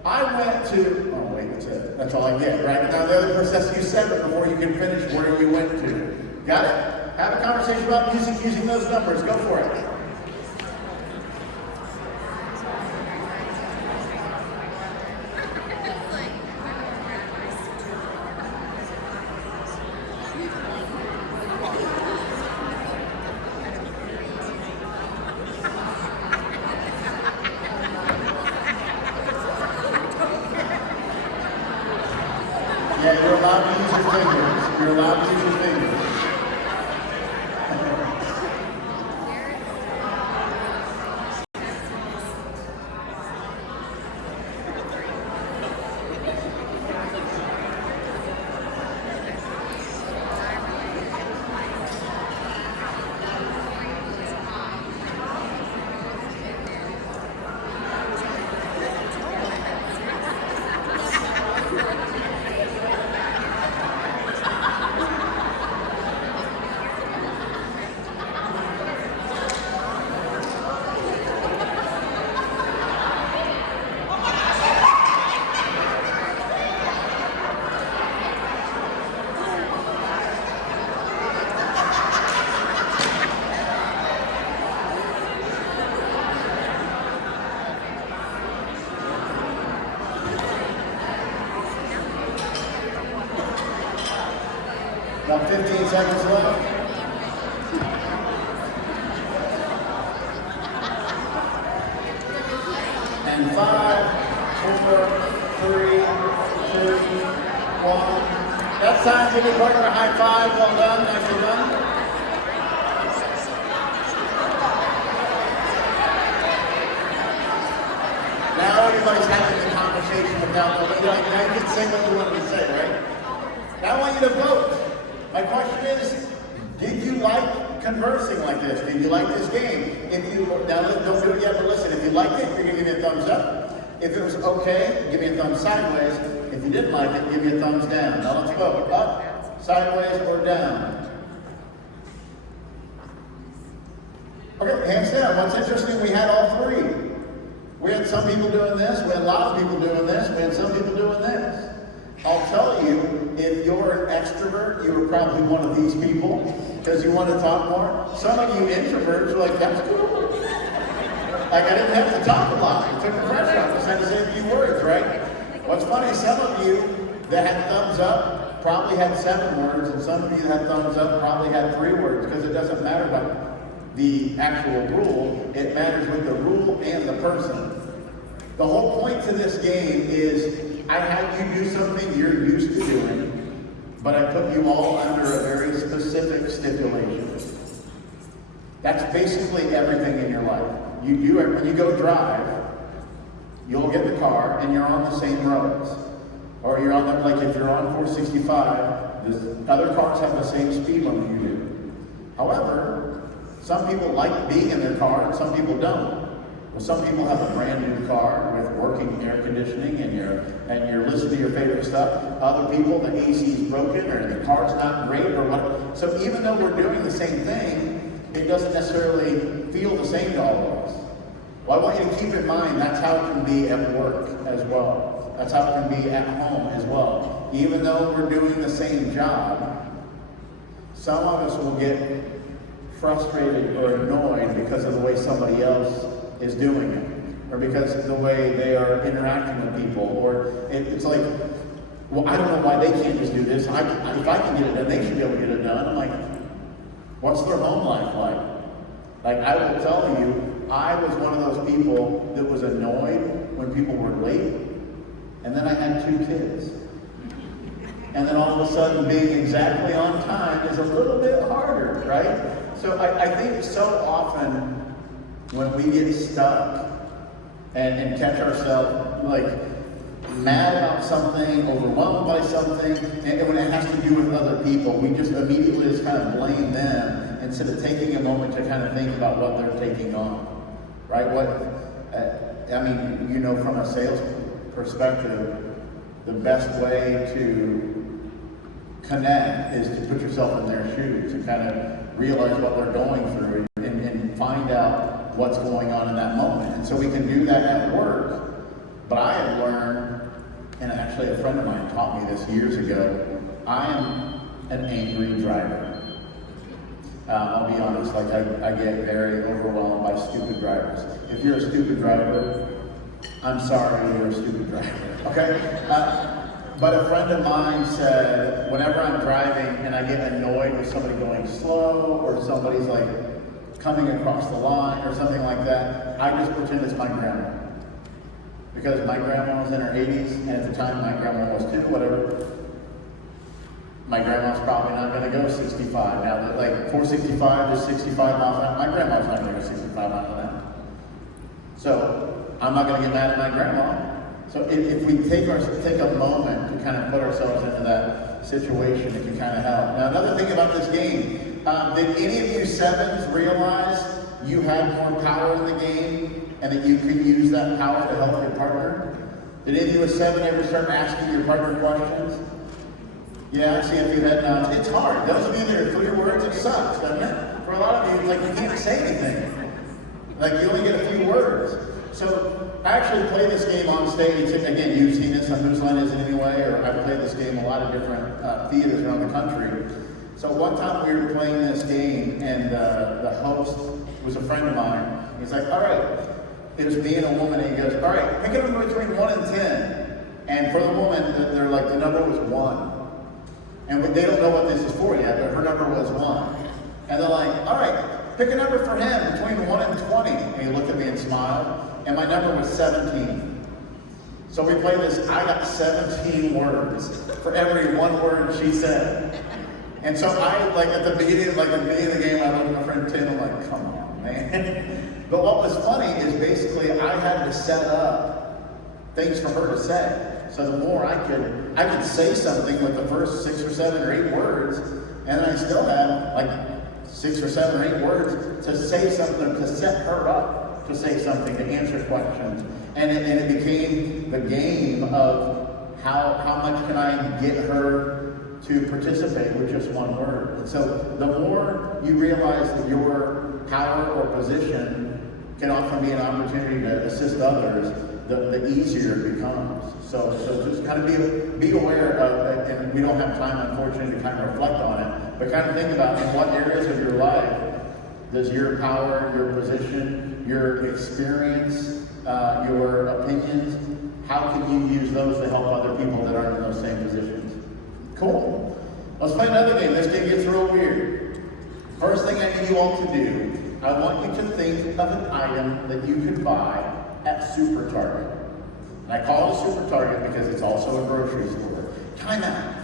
I went to, oh wait, that's it. That's all I get, right? Now the other person has to use 7 before you can finish where you went to. Got it? Have a conversation about music using those numbers. Go for it. Yeah, you're allowed to use your fingers. You're allowed to use your fingers. About 15 seconds left. And 5, 4, 3, 2, 1. That's time. Give your partner a high five. Well done. Nicely done. Now everybody's having the conversation without the now you can say what you wanted to say, right? Now I want you to vote. My question is, did you like conversing like this? Did you like this game? If you now don't do it yet, but listen, if you liked it, you're gonna give me a thumbs up. If it was okay, give me a thumb sideways. If you didn't like it, give me a thumbs down. Now let's vote. Up, sideways, or down. Okay, hands down. What's interesting, we had all 3. We had some people doing this, we had a lot of people doing this, we had some people doing this. I'll tell you, if you're an extrovert, you were probably one of these people, because you want to talk more. Some of you introverts were like, that's cool. Like, I didn't have to talk a lot. It took the pressure off. I just had to say a few words, right? What's funny, some of you that had thumbs up probably had 7 words, and some of you that had thumbs up probably had 3 words, because it doesn't matter about the actual rule. It matters with the rule and the person. The whole point to this game is I had you do something you're used to doing, but I put you all under a very specific stipulation. That's basically everything in your life. You do it when you go drive, you'll get the car and you're on the same roads. Or you're on the, like if you're on 465, the other cars have the same speed limit you do. However, some people like being in their car and some people don't. Well, some people have a brand new car with working air conditioning and you're listening to your favorite stuff. Other people, the AC is broken or the car's not great or what. So even though we're doing the same thing, it doesn't necessarily feel the same to all of us. Well, I want you to keep in mind that's how it can be at work as well. That's how it can be at home as well. Even though we're doing the same job, some of us will get frustrated or annoyed because of the way somebody else is doing it, or because of the way they are interacting with people, or it's like, well, I don't know why they can't just do this. If I can get it done, they should be able to get it done. I'm like, what's their home life like? Like, I will tell you, I was one of those people that was annoyed when people were late, and then I had 2 kids. And then all of a sudden being exactly on time is a little bit harder, right? So I think so often when we get stuck and catch ourselves like mad about something, overwhelmed by something, and when it has to do with other people, we just immediately just kind of blame them instead of taking a moment to kind of think about what they're taking on, right? I mean, you know, from a sales perspective, the best way to connect is to put yourself in their shoes and kind of realize what they're going through and find out what's going on in that moment. And so we can do that at work. But I have learned, and actually a friend of mine taught me this years ago, I am an angry driver. I'll be honest, like I get very overwhelmed by stupid drivers. If you're a stupid driver, I'm sorry, you're a stupid driver, okay? But a friend of mine said, whenever I'm driving and I get annoyed with somebody going slow or somebody's like coming across the line or something like that, I just pretend it's my grandma. Because my grandma was in her 80s, and at the time my grandma was too, whatever. My grandma's probably not going to go 65. Now, like 465 to 65 miles an hour, my grandma's not going to go 65 miles an hour. So I'm not going to get mad at my grandma. So if we take a moment to kind of put ourselves into that situation, it can kind of help. Now, another thing about this game, did any of you sevens realize you had more power in the game and that you could use that power to help your partner? Did any of you a seven ever start asking your partner questions? Yeah, I see a few head nods. It's hard. Those of you that are 3 words, it sucks, doesn't it? For a lot of you, like you can't say anything. Like you only get a few words. So I actually play this game on stage. Again, you've seen this on Whose Line Is It Anyway, or I've played this game in a lot of different theaters around the country. So one time we were playing this game, and the host was a friend of mine. He's like, all right, it was me and a woman, and he goes, all right, pick a number between 1 and 10. And for the woman, they're like, the number was 1. And they don't know what this is for yet, but her number was 1. And they're like, all right, pick a number for him between 1 and 20. And he looked at me and smiled, and my number was 17. So we played this, I got 17 words for every 1 word she said. And so I, like at the beginning of the game, I looked at my friend Tim, I'm like, come on, man. But what was funny is basically I had to set up things for her to say. So the more I could say something with the first 6 or 7 or 8 words, and I still had like 6 or 7 or 8 words to say something, to set her up to say something, to answer questions. And it became the game of how much can I get her to participate with just 1 word. And so the more you realize that your power or position can often be an opportunity to assist others, the easier it becomes. So just kind of be aware of, and we don't have time, unfortunately, to kind of reflect on it, but kind of think about in what areas of your life does your power, your position, your experience, your opinions, how can you use those to help other people that aren't in those same positions? Cool. Let's play another game. This game gets real weird. First thing I need you all to do, I want you to think of an item that you could buy at Super Target. And I call it a Super Target because it's also a grocery store. Time out.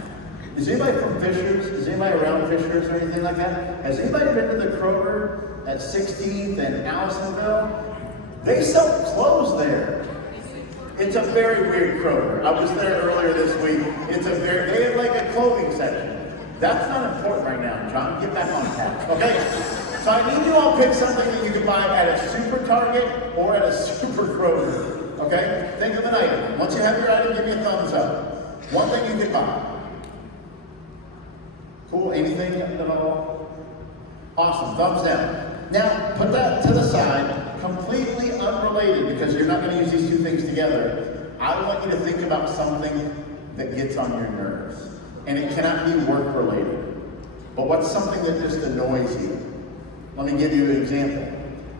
Is anybody from Fishers? Is anybody around Fishers or anything like that? Has anybody been to the Kroger at 16th and Allisonville? They sell clothes there. It's a very weird Kroger. I was there earlier this week. They have like a clothing section. That's not important right now, John. Get back on task, okay? So I need you all pick something that you can buy at a Super Target or at a Super Kroger, okay? Think of an item. Once you have your item, give me a thumbs up. One thing you can buy. Cool, anything at all? Awesome, thumbs down. Now, put that to the side, completely unrelated, because you're not gonna use these two things together. I want you to think about something that gets on your nerves. And it cannot be work related. But what's something that just annoys you? Let me give you an example.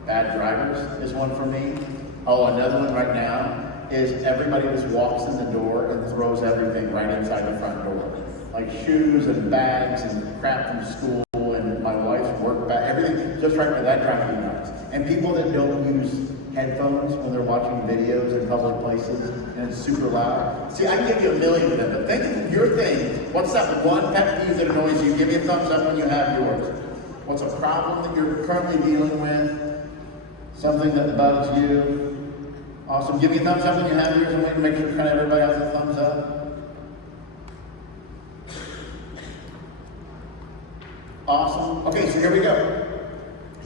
Bad drivers is one for me. Oh, another one right now is everybody just walks in the door and throws everything right inside the front door. Like shoes and bags and crap from school and my wife's work bag, everything just right there. That drives me nuts. And people that don't use headphones when they're watching videos in public places and it's super loud. See, I can give you a million of them, but think of your thing. What's that one pet peeve that annoys you? Give me a thumbs up when you have yours. What's a problem that you're currently dealing with? Something that bugs you? Awesome. Give me a thumbs up when you have yours, and we'll make sure kind of everybody has a thumbs up. Awesome. Okay, so here we go.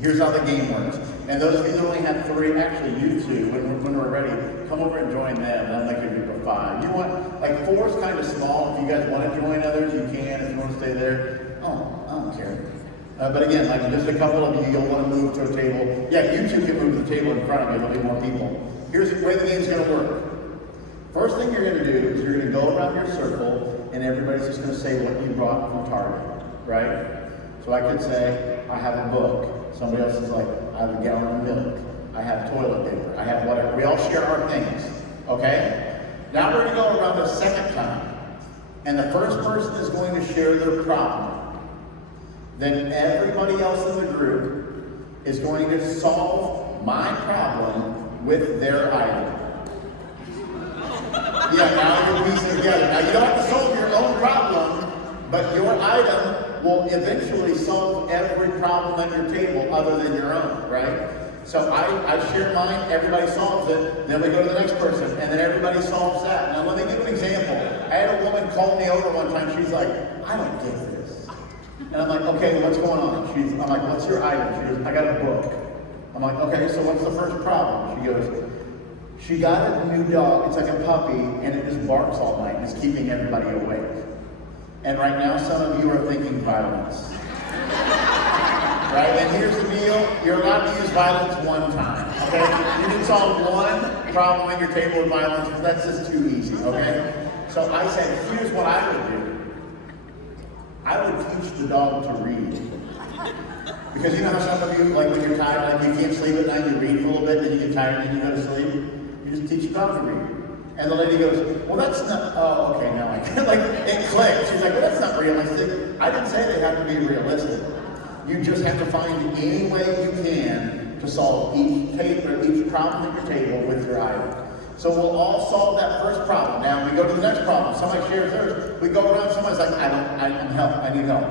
Here's how the game works. And those of you that only had 3, actually you 2, when we're ready, come over and join them. And I'm like a group of 5. You want, like 4 is kind of small. If you guys want to join others, you can. If you want to stay there, I don't care. But again, like just a couple of you, you'll want to move to a table. Yeah, you 2 can move to the table in front of me. There'll be more people. Here's the way the game's going to work. First thing you're going to do is you're going to go around your circle, and everybody's just going to say what you brought from Target, right? So I could say, I have a book. Somebody else is like, I have a gallon of milk. I have toilet paper. I have whatever. We all share our things, okay? Now we're going to go around a second time. And the first person is going to share their problem. Then everybody else in the group is going to solve my problem with their item. Yeah, now you're piecing together. Now you don't have to solve your own problem, but your item will eventually solve every problem at your table other than your own, right? So I share mine, everybody solves it, then we go to the next person, and then everybody solves that. Now let me give an example. I had a woman call me over one time, she's like, I don't get this. And I'm like, okay, what's going on? I'm like, what's your item? She goes, I got a book. I'm like, okay, so what's the first problem? She goes, she got a new dog, it's like a puppy, and it just barks all night and is keeping everybody awake. And right now, some of you are thinking violence. Right? And here's the deal, you're allowed to use violence one time, okay? You can solve one problem at your table with violence, but that's just too easy, okay? So I said, here's what I would do. I would teach the dog to read. Because you know how some of you, like when you're tired, like you can't sleep at night, you read for a little bit, then you get tired, and then you go to sleep. You just teach the dog to read. And the lady goes, well, that's not, oh, okay, now I can, like, it clicked. She's like, well, that's not realistic. I didn't say they have to be realistic. You just have to find any way you can to solve each problem at your table with your item. So we'll all solve that first problem. Now we go to the next problem. Somebody shares theirs. We go around, somebody's like, I need help.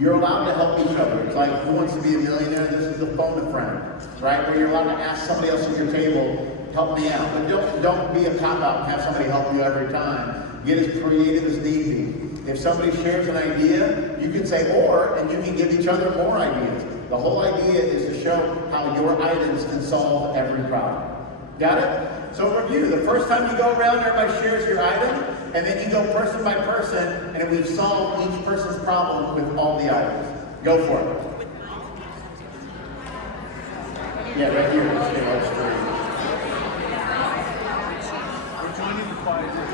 You're allowed to help each other. It's like, who wants to be a millionaire? This is the phone a friend, right? Where you're allowed to ask somebody else at your table, help me out. But don't be a cop-out and have somebody help you every time. Get as creative as need be. If somebody shares an idea, you can say or, and you can give each other more ideas. The whole idea is to show how your items can solve every problem. Got it? So review, the first time you go around, everybody shares your item, and then you go person by person, and we've solved each person's problem with all the items. Go for it. Yeah, right here. Let's get all straight. We're joining the quiet.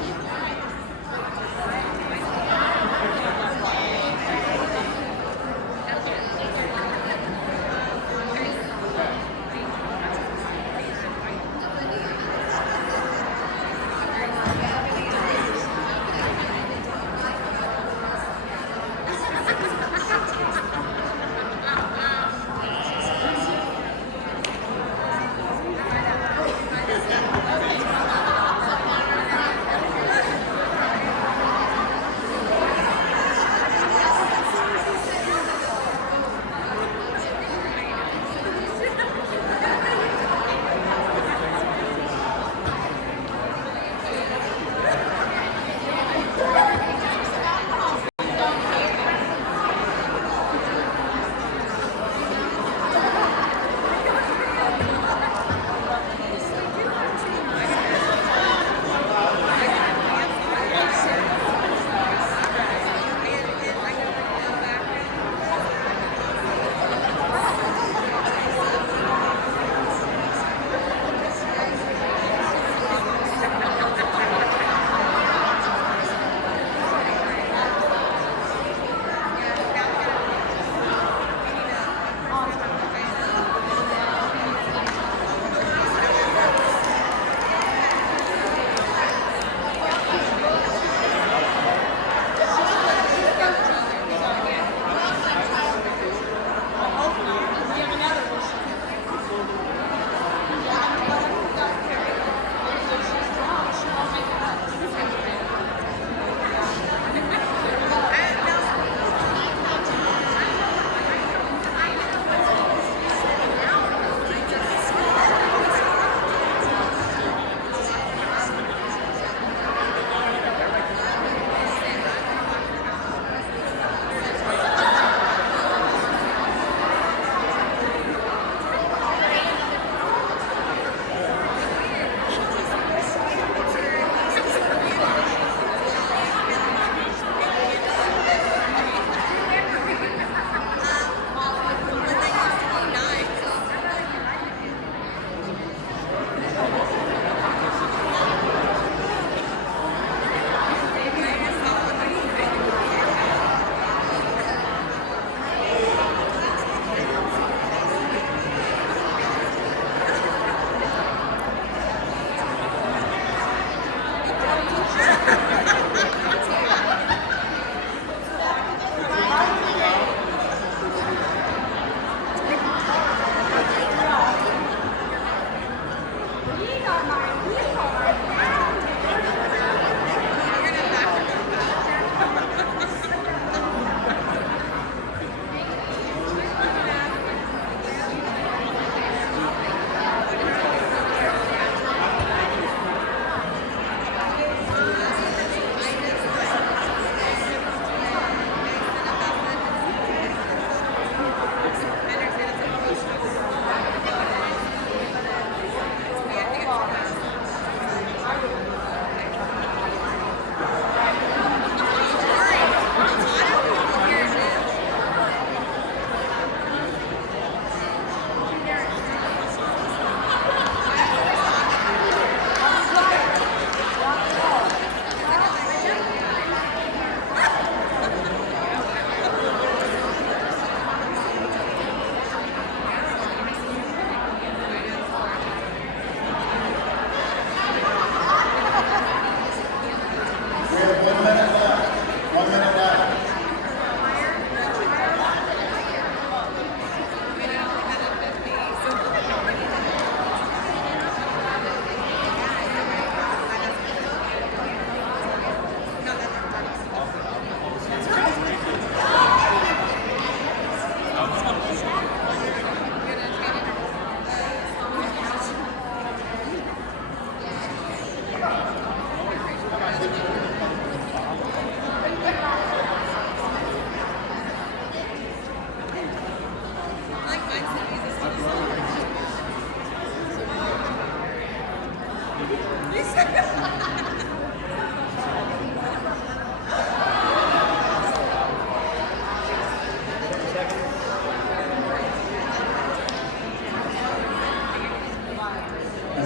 And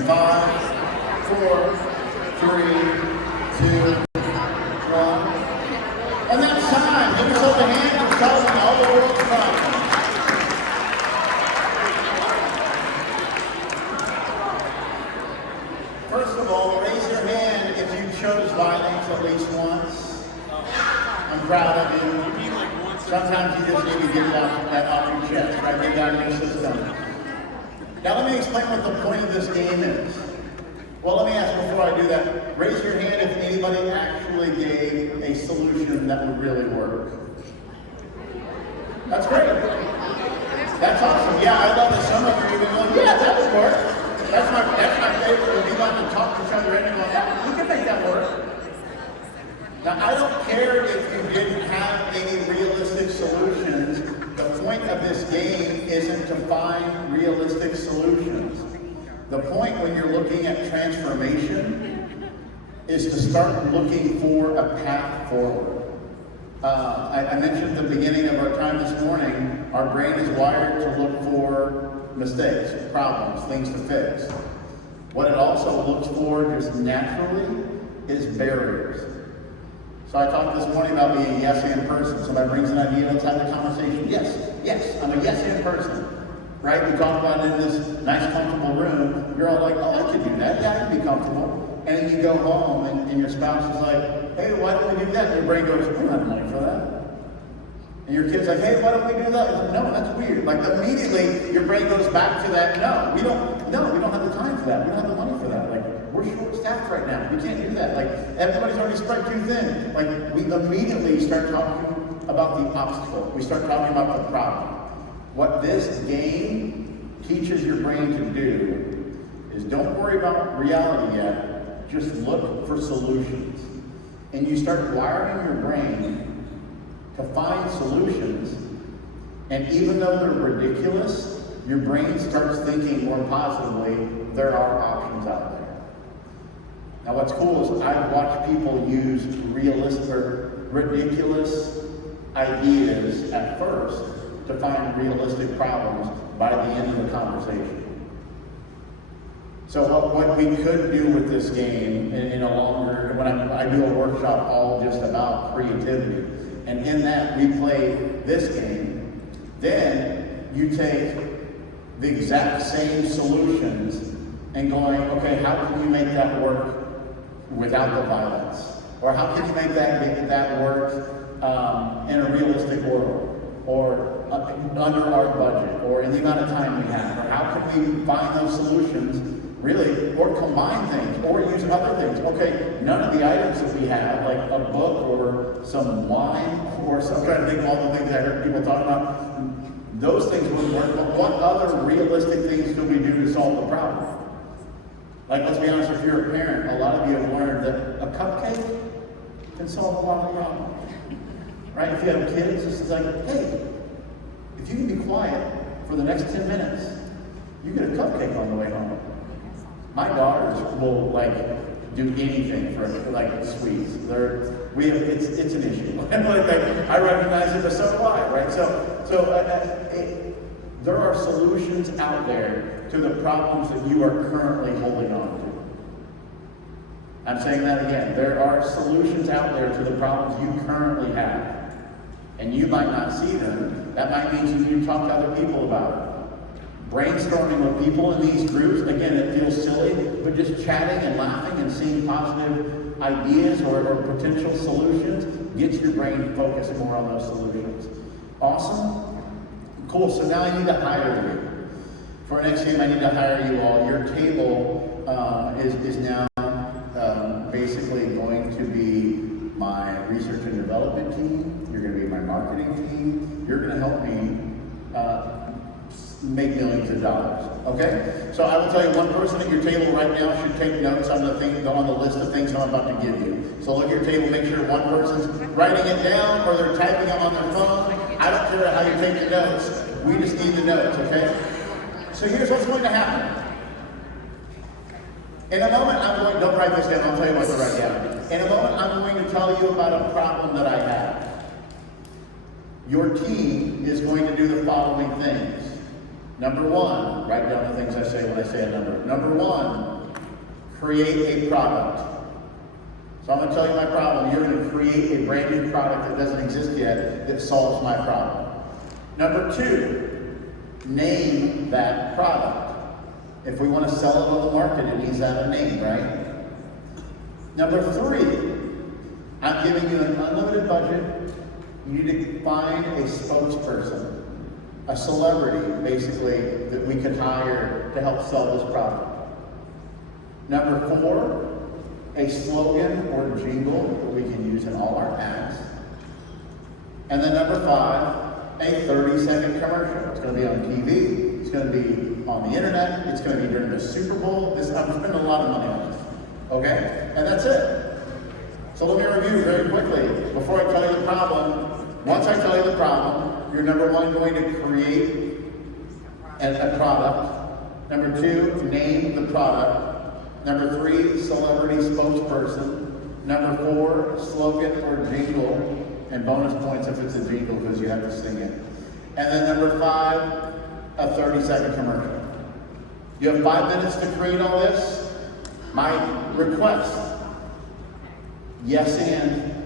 5, 4, 3, 2, 1. And that's time. Give yourself a hand for solving all the world's problems. First of all, raise your hand if you chose violence at least once. I'm proud of you. Sometimes you just need to get that off your chest, right? Get that out of your system. Now let me explain what the point of this game is. Well, let me ask before I do that, raise your hand if anybody actually gave a solution that would really work. That's great. That's awesome. Yeah, I love that some of you are even going, yeah, that would work. That's my favorite. When you like to talk to each other and go, yeah, we can make that work. Now, I don't care if you didn't have any realistic solutions. The point of this game isn't to find realistic solutions. The point when you're looking at transformation is to start looking for a path forward. I mentioned at the beginning of our time this morning, our brain is wired to look for mistakes, problems, things to fix. What it also looks for just naturally is barriers. So I talked this morning about being a yes-and person. Somebody brings an idea, let's have the conversation. Yes, I'm a yes-and person. Right? We talk about it in this nice, comfortable room. You're all like, oh, I can do that. Yeah, I can be comfortable. And then you go home and your spouse is like, hey, why don't we do that? And your brain goes, we don't have money for that. And your kid's like, hey, why don't we do that? Like, no, that's weird. Like immediately your brain goes back to that, we don't have the time for that. We don't have the money for that. Like, we're short-staffed right now. We can't do that. Like, everybody's already spread too thin. Like, we immediately start talking about the obstacle. We start talking about the problem. What this game teaches your brain to do is don't worry about reality yet. Just look for solutions. And you start wiring your brain to find solutions. And even though they're ridiculous, your brain starts thinking more positively, there are options out there. Now what's cool is I've watched people use realistic or ridiculous ideas at first to find realistic problems by the end of the conversation. So what we could do with this game in a longer, when I do a workshop all just about creativity, and in that we play this game, then you take the exact same solutions and going, okay, how can you make that work without the violence? Or how can you make that work in a realistic world? Or under our budget, or in the amount of time we have? Or how can we find those solutions, really, or combine things, or use other things? Okay, none of the items that we have, like a book or some wine, or some kind of thing, all the things I heard people talking about, those things wouldn't work, but what other realistic things could we do to solve the problem? Like, let's be honest, if you're a parent, a lot of you have learned that a cupcake can solve a lot of problems. Right? If you have kids, it's like, hey, if you can be quiet for the next 10 minutes, you get a cupcake on the way home. My daughters will do anything for sweets. It's an issue. I recognize it, but so do I, right? There are solutions out there to the problems that you are currently holding on to. I'm saying that again. There are solutions out there to the problems you currently have. And you might not see them. That might mean you need to talk to other people about it. Brainstorming with people in these groups, again, it feels silly, but just chatting and laughing and seeing positive ideas or potential solutions gets your brain focused more on those solutions. Awesome? Cool, so now I need to hire you. For our next game, I need to hire you all. Your table is now basically going to be my research and development team. You're going to be my marketing team. You're going to help me make millions of dollars. Okay? So I will tell you, one person at your table right now should take notes on the list of things I'm about to give you. So look at your table, make sure one person's writing it down or they're typing it on their phone. I don't care how you take the notes. We just need the notes, okay? So here's what's going to happen. In a moment, don't write this down, I'll tell you what to write down. In a moment, I'm going to tell you about a problem that I have. Your team is going to do the following things. Number one, write down the things I say when I say a number. Number one, create a product. So I'm going to tell you my problem. You're going to create a brand new product that doesn't exist yet that solves my problem. Number two, name that product. If we want to sell it on the market, it needs to have a name, right? Number three, I'm giving you an unlimited budget. You need to find a spokesperson, a celebrity, basically, that we could hire to help sell this product. Number four, a slogan or jingle that we can use in all our ads. And then number five, a 30-second commercial. It's going to be on TV. It's going to be on the internet. It's going to be during the Super Bowl. I'm spending a lot of money on this. Okay? And that's it. So let me review very quickly. Before I tell you the problem, once I tell you the problem, you're number one going to create a product. Number two, name the product. Number three, celebrity spokesperson. Number four, slogan or jingle. And bonus points if it's a jingle because you have to sing it. And then number five, a 30-second commercial. You have 5 minutes to create all this. My request, yes and,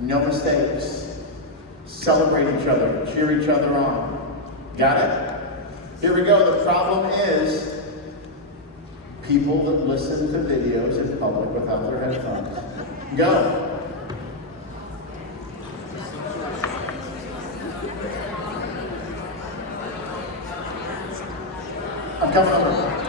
no mistakes. Celebrate each other, cheer each other on. Got it? Here we go. The problem is people that listen to videos in public without their headphones. Go. I'm coming over.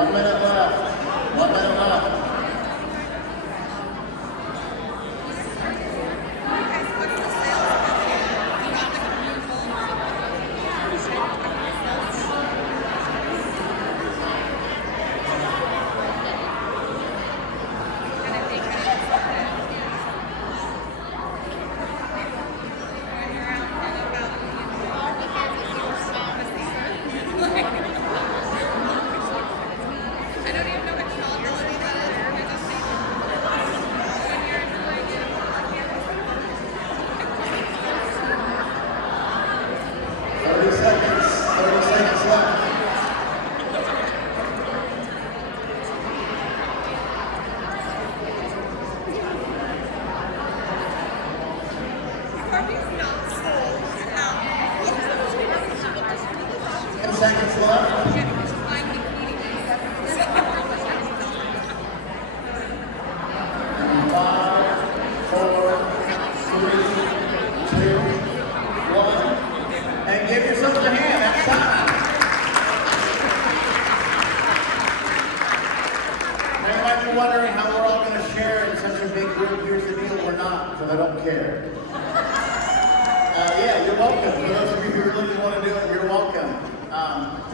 1 minute left. 1 minute left. I don't even know what accountability that is. I just think when you're Thirty seconds left. Harvey's not sold. 10 seconds left. Five, four, three, two, one. And give yourself a hand. That's time. Now you might be wondering how we're all going to share in such a big group. Here's the deal: we're not, because I don't care. Yeah, you're welcome. For those of you who really want to do it, you're welcome.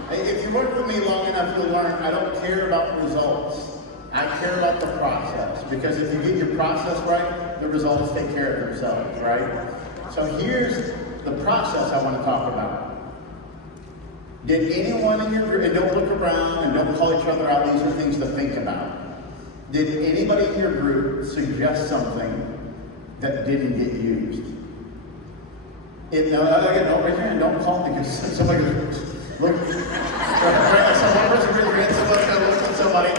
If you work with me long enough, you'll learn I don't care about results. I care about the process, because if you get your process right, the results take care of themselves, right? So here's the process I want to talk about. Did anyone in your group, and don't look around and don't call each other out, these are things to think about. Did anybody in your group suggest something that didn't get used? Don't raise your hand, don't call me, because somebody goes, look, one person raised their hand, somebody's going to look at somebody.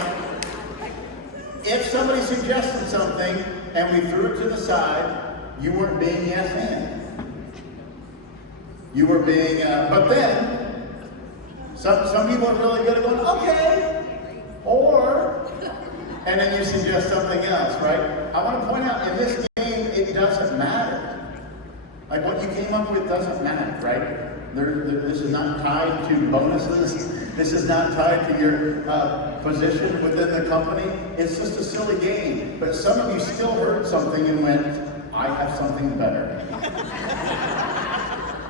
If somebody suggested something and we threw it to the side, you weren't being yes and. You were being, but then, some people are really good at going, okay, or, and then you suggest something else, right? I want to point out, in this game, it doesn't matter. Like, what you came up with doesn't matter, right? This is not tied to bonuses. This is not tied to your position within the company. It's just a silly game. But some of you still heard something and went, I have something better.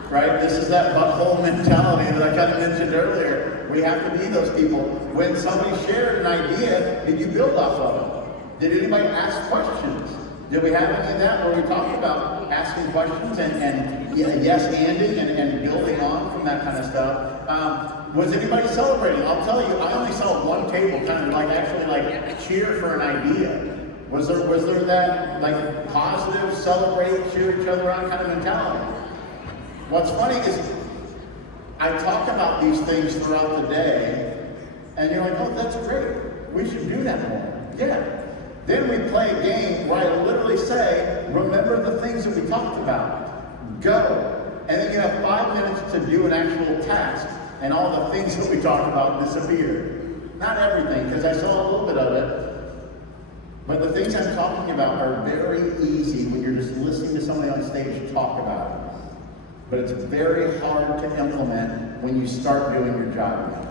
Right? This is that butthole mentality that I kind of mentioned earlier. We have to be those people. When somebody shared an idea, did you build off of it? Did anybody ask questions? Did we have any of that where we talked about asking questions and yes-anding and building on from that kind of stuff? Was anybody celebrating? I'll tell you, I only saw one table kind of like actually like cheer for an idea. Was there that like positive, celebrate, cheer each other on kind of mentality? What's funny is I talk about these things throughout the day, and you're like, oh, that's great. We should do that more. Yeah. Then we play a game where I literally say, remember the things that we talked about. Go. And then you have 5 minutes to do an actual task, and all the things that we talked about disappear. Not everything, because I saw a little bit of it. But the things I'm talking about are very easy when you're just listening to somebody on stage talk about it. But it's very hard to implement when you start doing your job.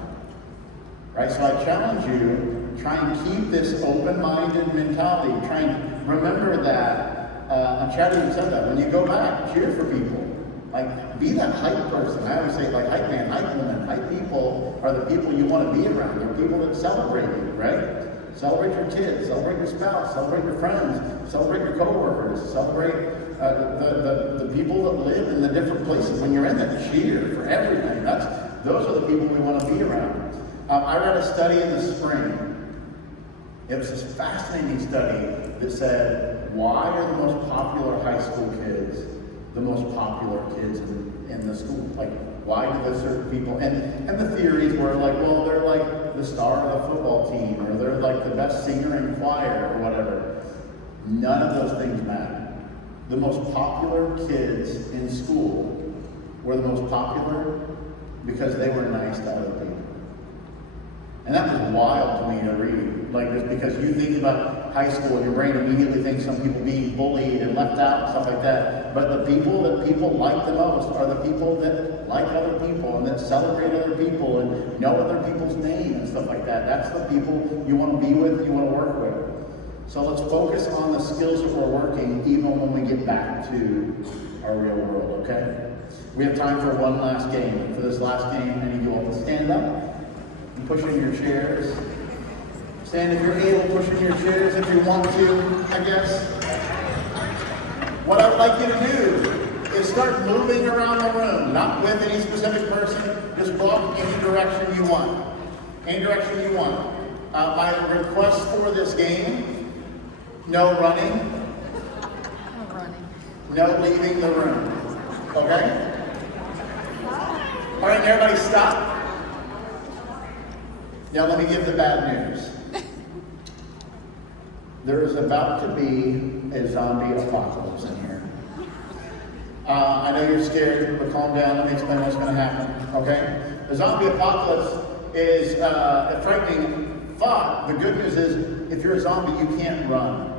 Right? So I challenge you, try and keep this open-minded mentality. Try and remember that, and Chad even said that, when you go back, cheer for people. Like, be that hype person. I always say, like, hype man, hype woman, hype people are the people you want to be around. They're people that celebrate you, right? Celebrate your kids, celebrate your spouse, celebrate your friends, celebrate your coworkers, celebrate the people that live in the different places. When you're in that, cheer for everything. Those are the people we want to be around. I read a study in the spring. It was this fascinating study that said, why are the most popular high school kids the most popular kids in the school? Like, why do those certain people, and the theories were like, well, they're like the star of the football team, or they're like the best singer in choir, or whatever. None of those things matter. The most popular kids in school were the most popular because they were nice to other people. And that was wild to me to read. Like, just because you think about high school, your brain immediately thinks some people being bullied and left out and stuff like that. But the people that people like the most are the people that like other people and that celebrate other people and know other people's name and stuff like that. That's the people you want to be with, you want to work with. So let's focus on the skills that we're working even when we get back to our real world, okay? We have time for one last game. And for this last game, I need you all to stand up and push in your chairs. Stand if you're able, push in your chairs if you want to, I guess. What I would like you to do is start moving around the room, not with any specific person, just walk any direction you want. Any direction you want. My request for this game, no running. No running. No leaving the room. Okay? All right, everybody stop. Now let me give the bad news. There is about to be a zombie apocalypse in here. I know you're scared, but calm down. Let me explain what's going to happen. Okay? The zombie apocalypse is a frightening thought. The good news is, if you're a zombie, you can't run.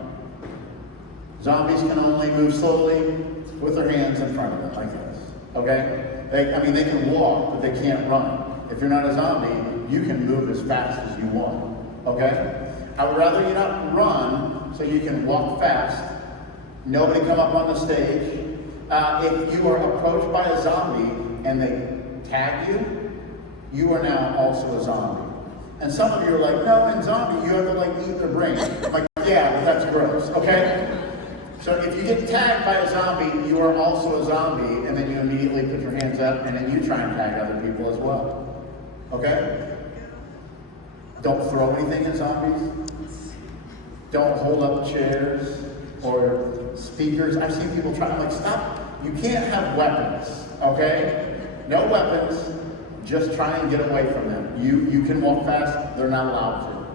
Zombies can only move slowly with their hands in front of them, like this. Okay? They can walk, but they can't run. If you're not a zombie, you can move as fast as you want. Okay? I would rather you not run so you can walk fast. Nobody come up on the stage. If you are approached by a zombie and they tag you, you are now also a zombie. And some of you are like, no, in zombie you have to eat their brain. I'm like, yeah, but that's gross, okay? So if you get tagged by a zombie, you are also a zombie, and then you immediately put your hands up, and then you try and tag other people as well. Okay? Don't throw anything at zombies. Don't hold up chairs or speakers. I've seen people try, I'm like, stop. You can't have weapons, okay? No weapons. Just try and get away from them. You can walk fast. They're not allowed to.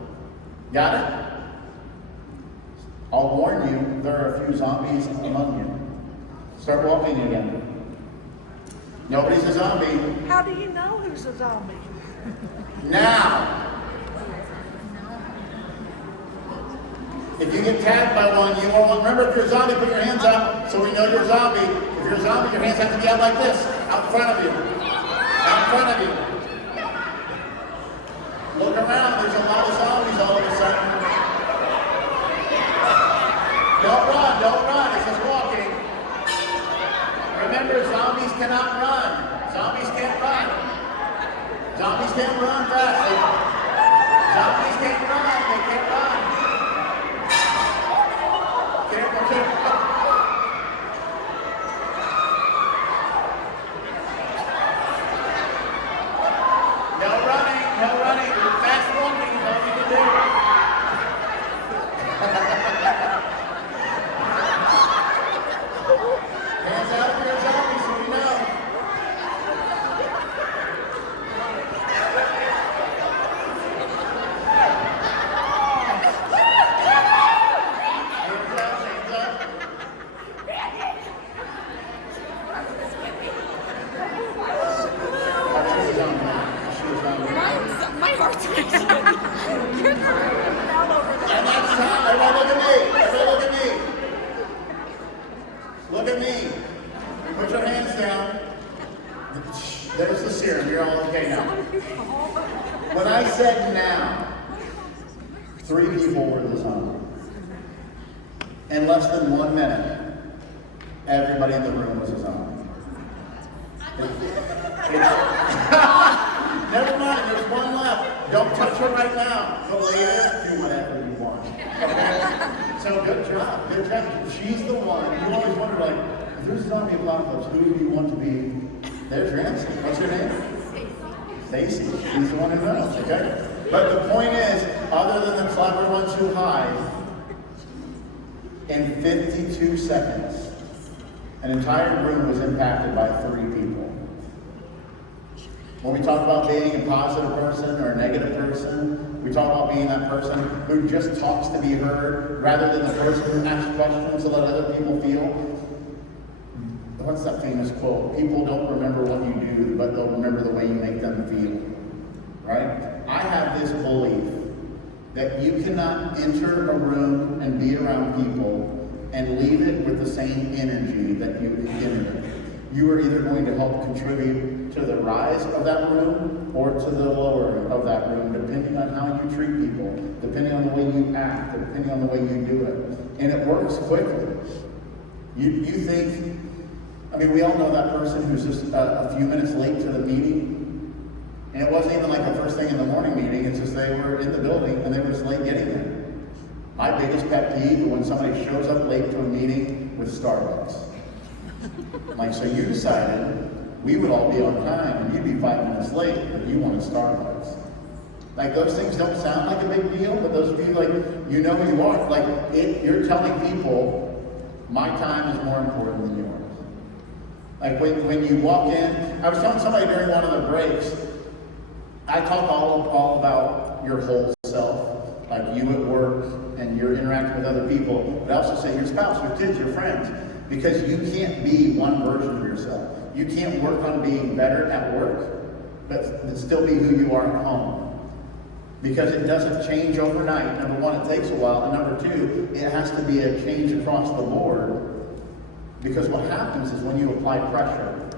Got it? I'll warn you, there are a few zombies among you. Start walking again. Nobody's a zombie. How do you know who's a zombie? Now! If you get tagged by one, you are one. Remember, if you're a zombie, put your hands up so we know you're a zombie. If you're a zombie, your hands have to be out like this, out in front of you. Out in front of you. Look around, there's a lot of zombies all of a sudden. Don't run, it's just walking. Remember, zombies cannot run. Zombies can't run. Zombies can't run fast. Zombies can't run, they can't run. Careful, careful. No running. Fast walking is all you can do. Hands out for your zombies so we know. Hands up. My heart's racing. And that's time. Everybody look at me. Look at me. Put your hands down. There's the serum. You're all okay now. When I said now, 3 people were the zombie. In less than 1 minute, everybody in the room was a zombie. Never mind, there's one left. Don't touch her right now. But later, do whatever you want. Okay? So good job. She's the one. You always wonder, if there's a zombie apocalypse, who do you want to be? There's your answer. What's your name? Stacy. She's the one who knows, okay? But the point is, other than the clever ones who hide, in 52 seconds, an entire room was impacted by 3 people. When we talk about being a positive person or a negative person, we talk about being that person who just talks to be heard rather than the person who asks questions to let other people feel. What's that famous quote? People don't remember what you do, but they'll remember the way you make them feel. Right? I have this belief that you cannot enter a room and be around people and leave it with the same energy that you entered it. You are either going to help contribute to the rise of that room or to the lowering of that room, depending on how you treat people, depending on the way you act, depending on the way you do it. And it works quickly. You think, I mean, we all know that person who's just a few minutes late to the meeting. And it wasn't even like the first thing in the morning meeting, it's just they were in the building and they were just late getting there. My biggest pet peeve is when somebody shows up late to a meeting with Starbucks. Like, so you decided we would all be on time and you'd be 5 minutes late, but you wanted Starbucks. Like, those things don't sound like a big deal, but those feel like, you know who you are. Like, you're telling people, my time is more important than yours. Like, when you walk in, I was telling somebody during one of the breaks, I talk all about your whole self, like you at work and you're interacting with other people, but I also say your spouse, your kids, your friends, because you can't be one version of yourself. You can't work on being better at work, but still be who you are at home. Because it doesn't change overnight. Number one, it takes a while, and number two, it has to be a change across the board. Because what happens is when you apply pressure,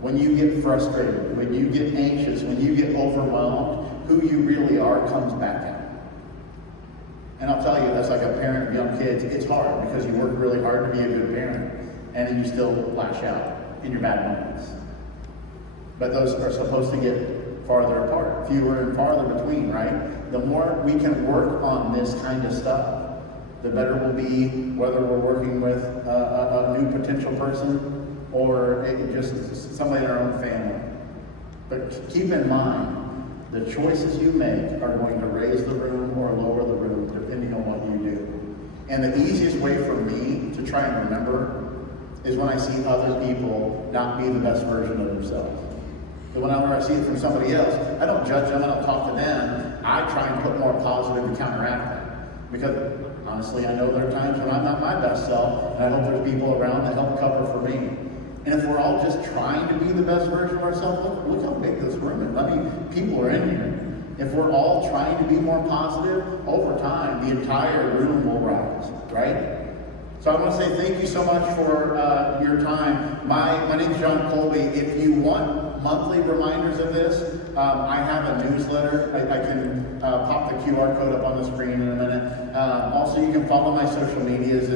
when you get frustrated, when you get anxious, when you get overwhelmed, who you really are comes back out. And I'll tell you, that's like a parent of young kids. It's hard because you work really hard to be a good parent, and then you still lash out in your bad moments. But those are supposed to get farther apart, fewer and farther between, right? The more we can work on this kind of stuff, the better we'll be, whether we're working with a new potential person or just somebody in our own family. But keep in mind, the choices you make are going to raise the room or lower the room, depending on what you do. And the easiest way for me to try and remember is when I see other people not be the best version of themselves. So whenever I see it from somebody else, I don't judge them, I don't talk to them. I try and put more positive to counteract that. Because honestly, I know there are times when I'm not my best self, and I hope there's people around that help cover for me. And if we're all just trying to be the best version of ourselves, look how big this room is. I mean, people are in here. If we're all trying to be more positive, over time, the entire room will rise, right? So I want to say thank you so much for your time. My name's Jon Colby. If you want monthly reminders of this, I have a newsletter. I can pop the QR code up on the screen in a minute. Also, you can follow my social medias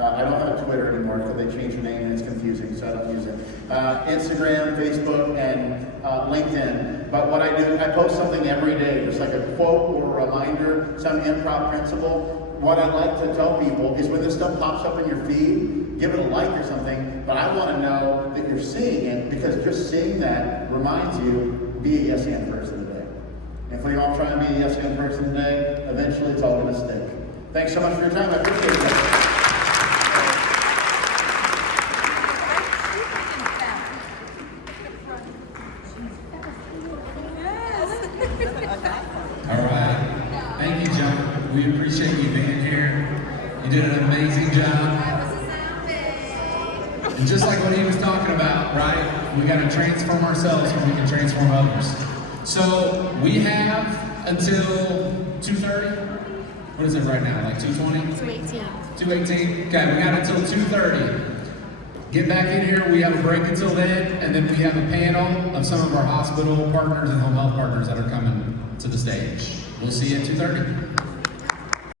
I don't have a Twitter anymore because they changed the name and it's confusing, so I don't use it. Instagram, Facebook, and LinkedIn. But what I do, I post something every day, just like a quote or a reminder, some improv principle. What I like to tell people is when this stuff pops up in your feed, give it a like or something, but I want to know that you're seeing it, because just seeing that reminds you, be a yes and person today. If we all try and be a yes and person today, eventually it's all going to stick. Thanks so much for your time. I appreciate it. All right. Thank you, Jon. We appreciate you being here. You did an amazing job. And just like what he was talking about, right? We got to transform ourselves so we can transform others. So we have until 2:30. What is it right now? Like 2:20? 2:18. 2:18. Okay, we got until 2:30. Get back in here. We have a break until then, and then we have a panel of some of our hospital partners and home health partners that are coming to the stage. We'll see you at 2:30.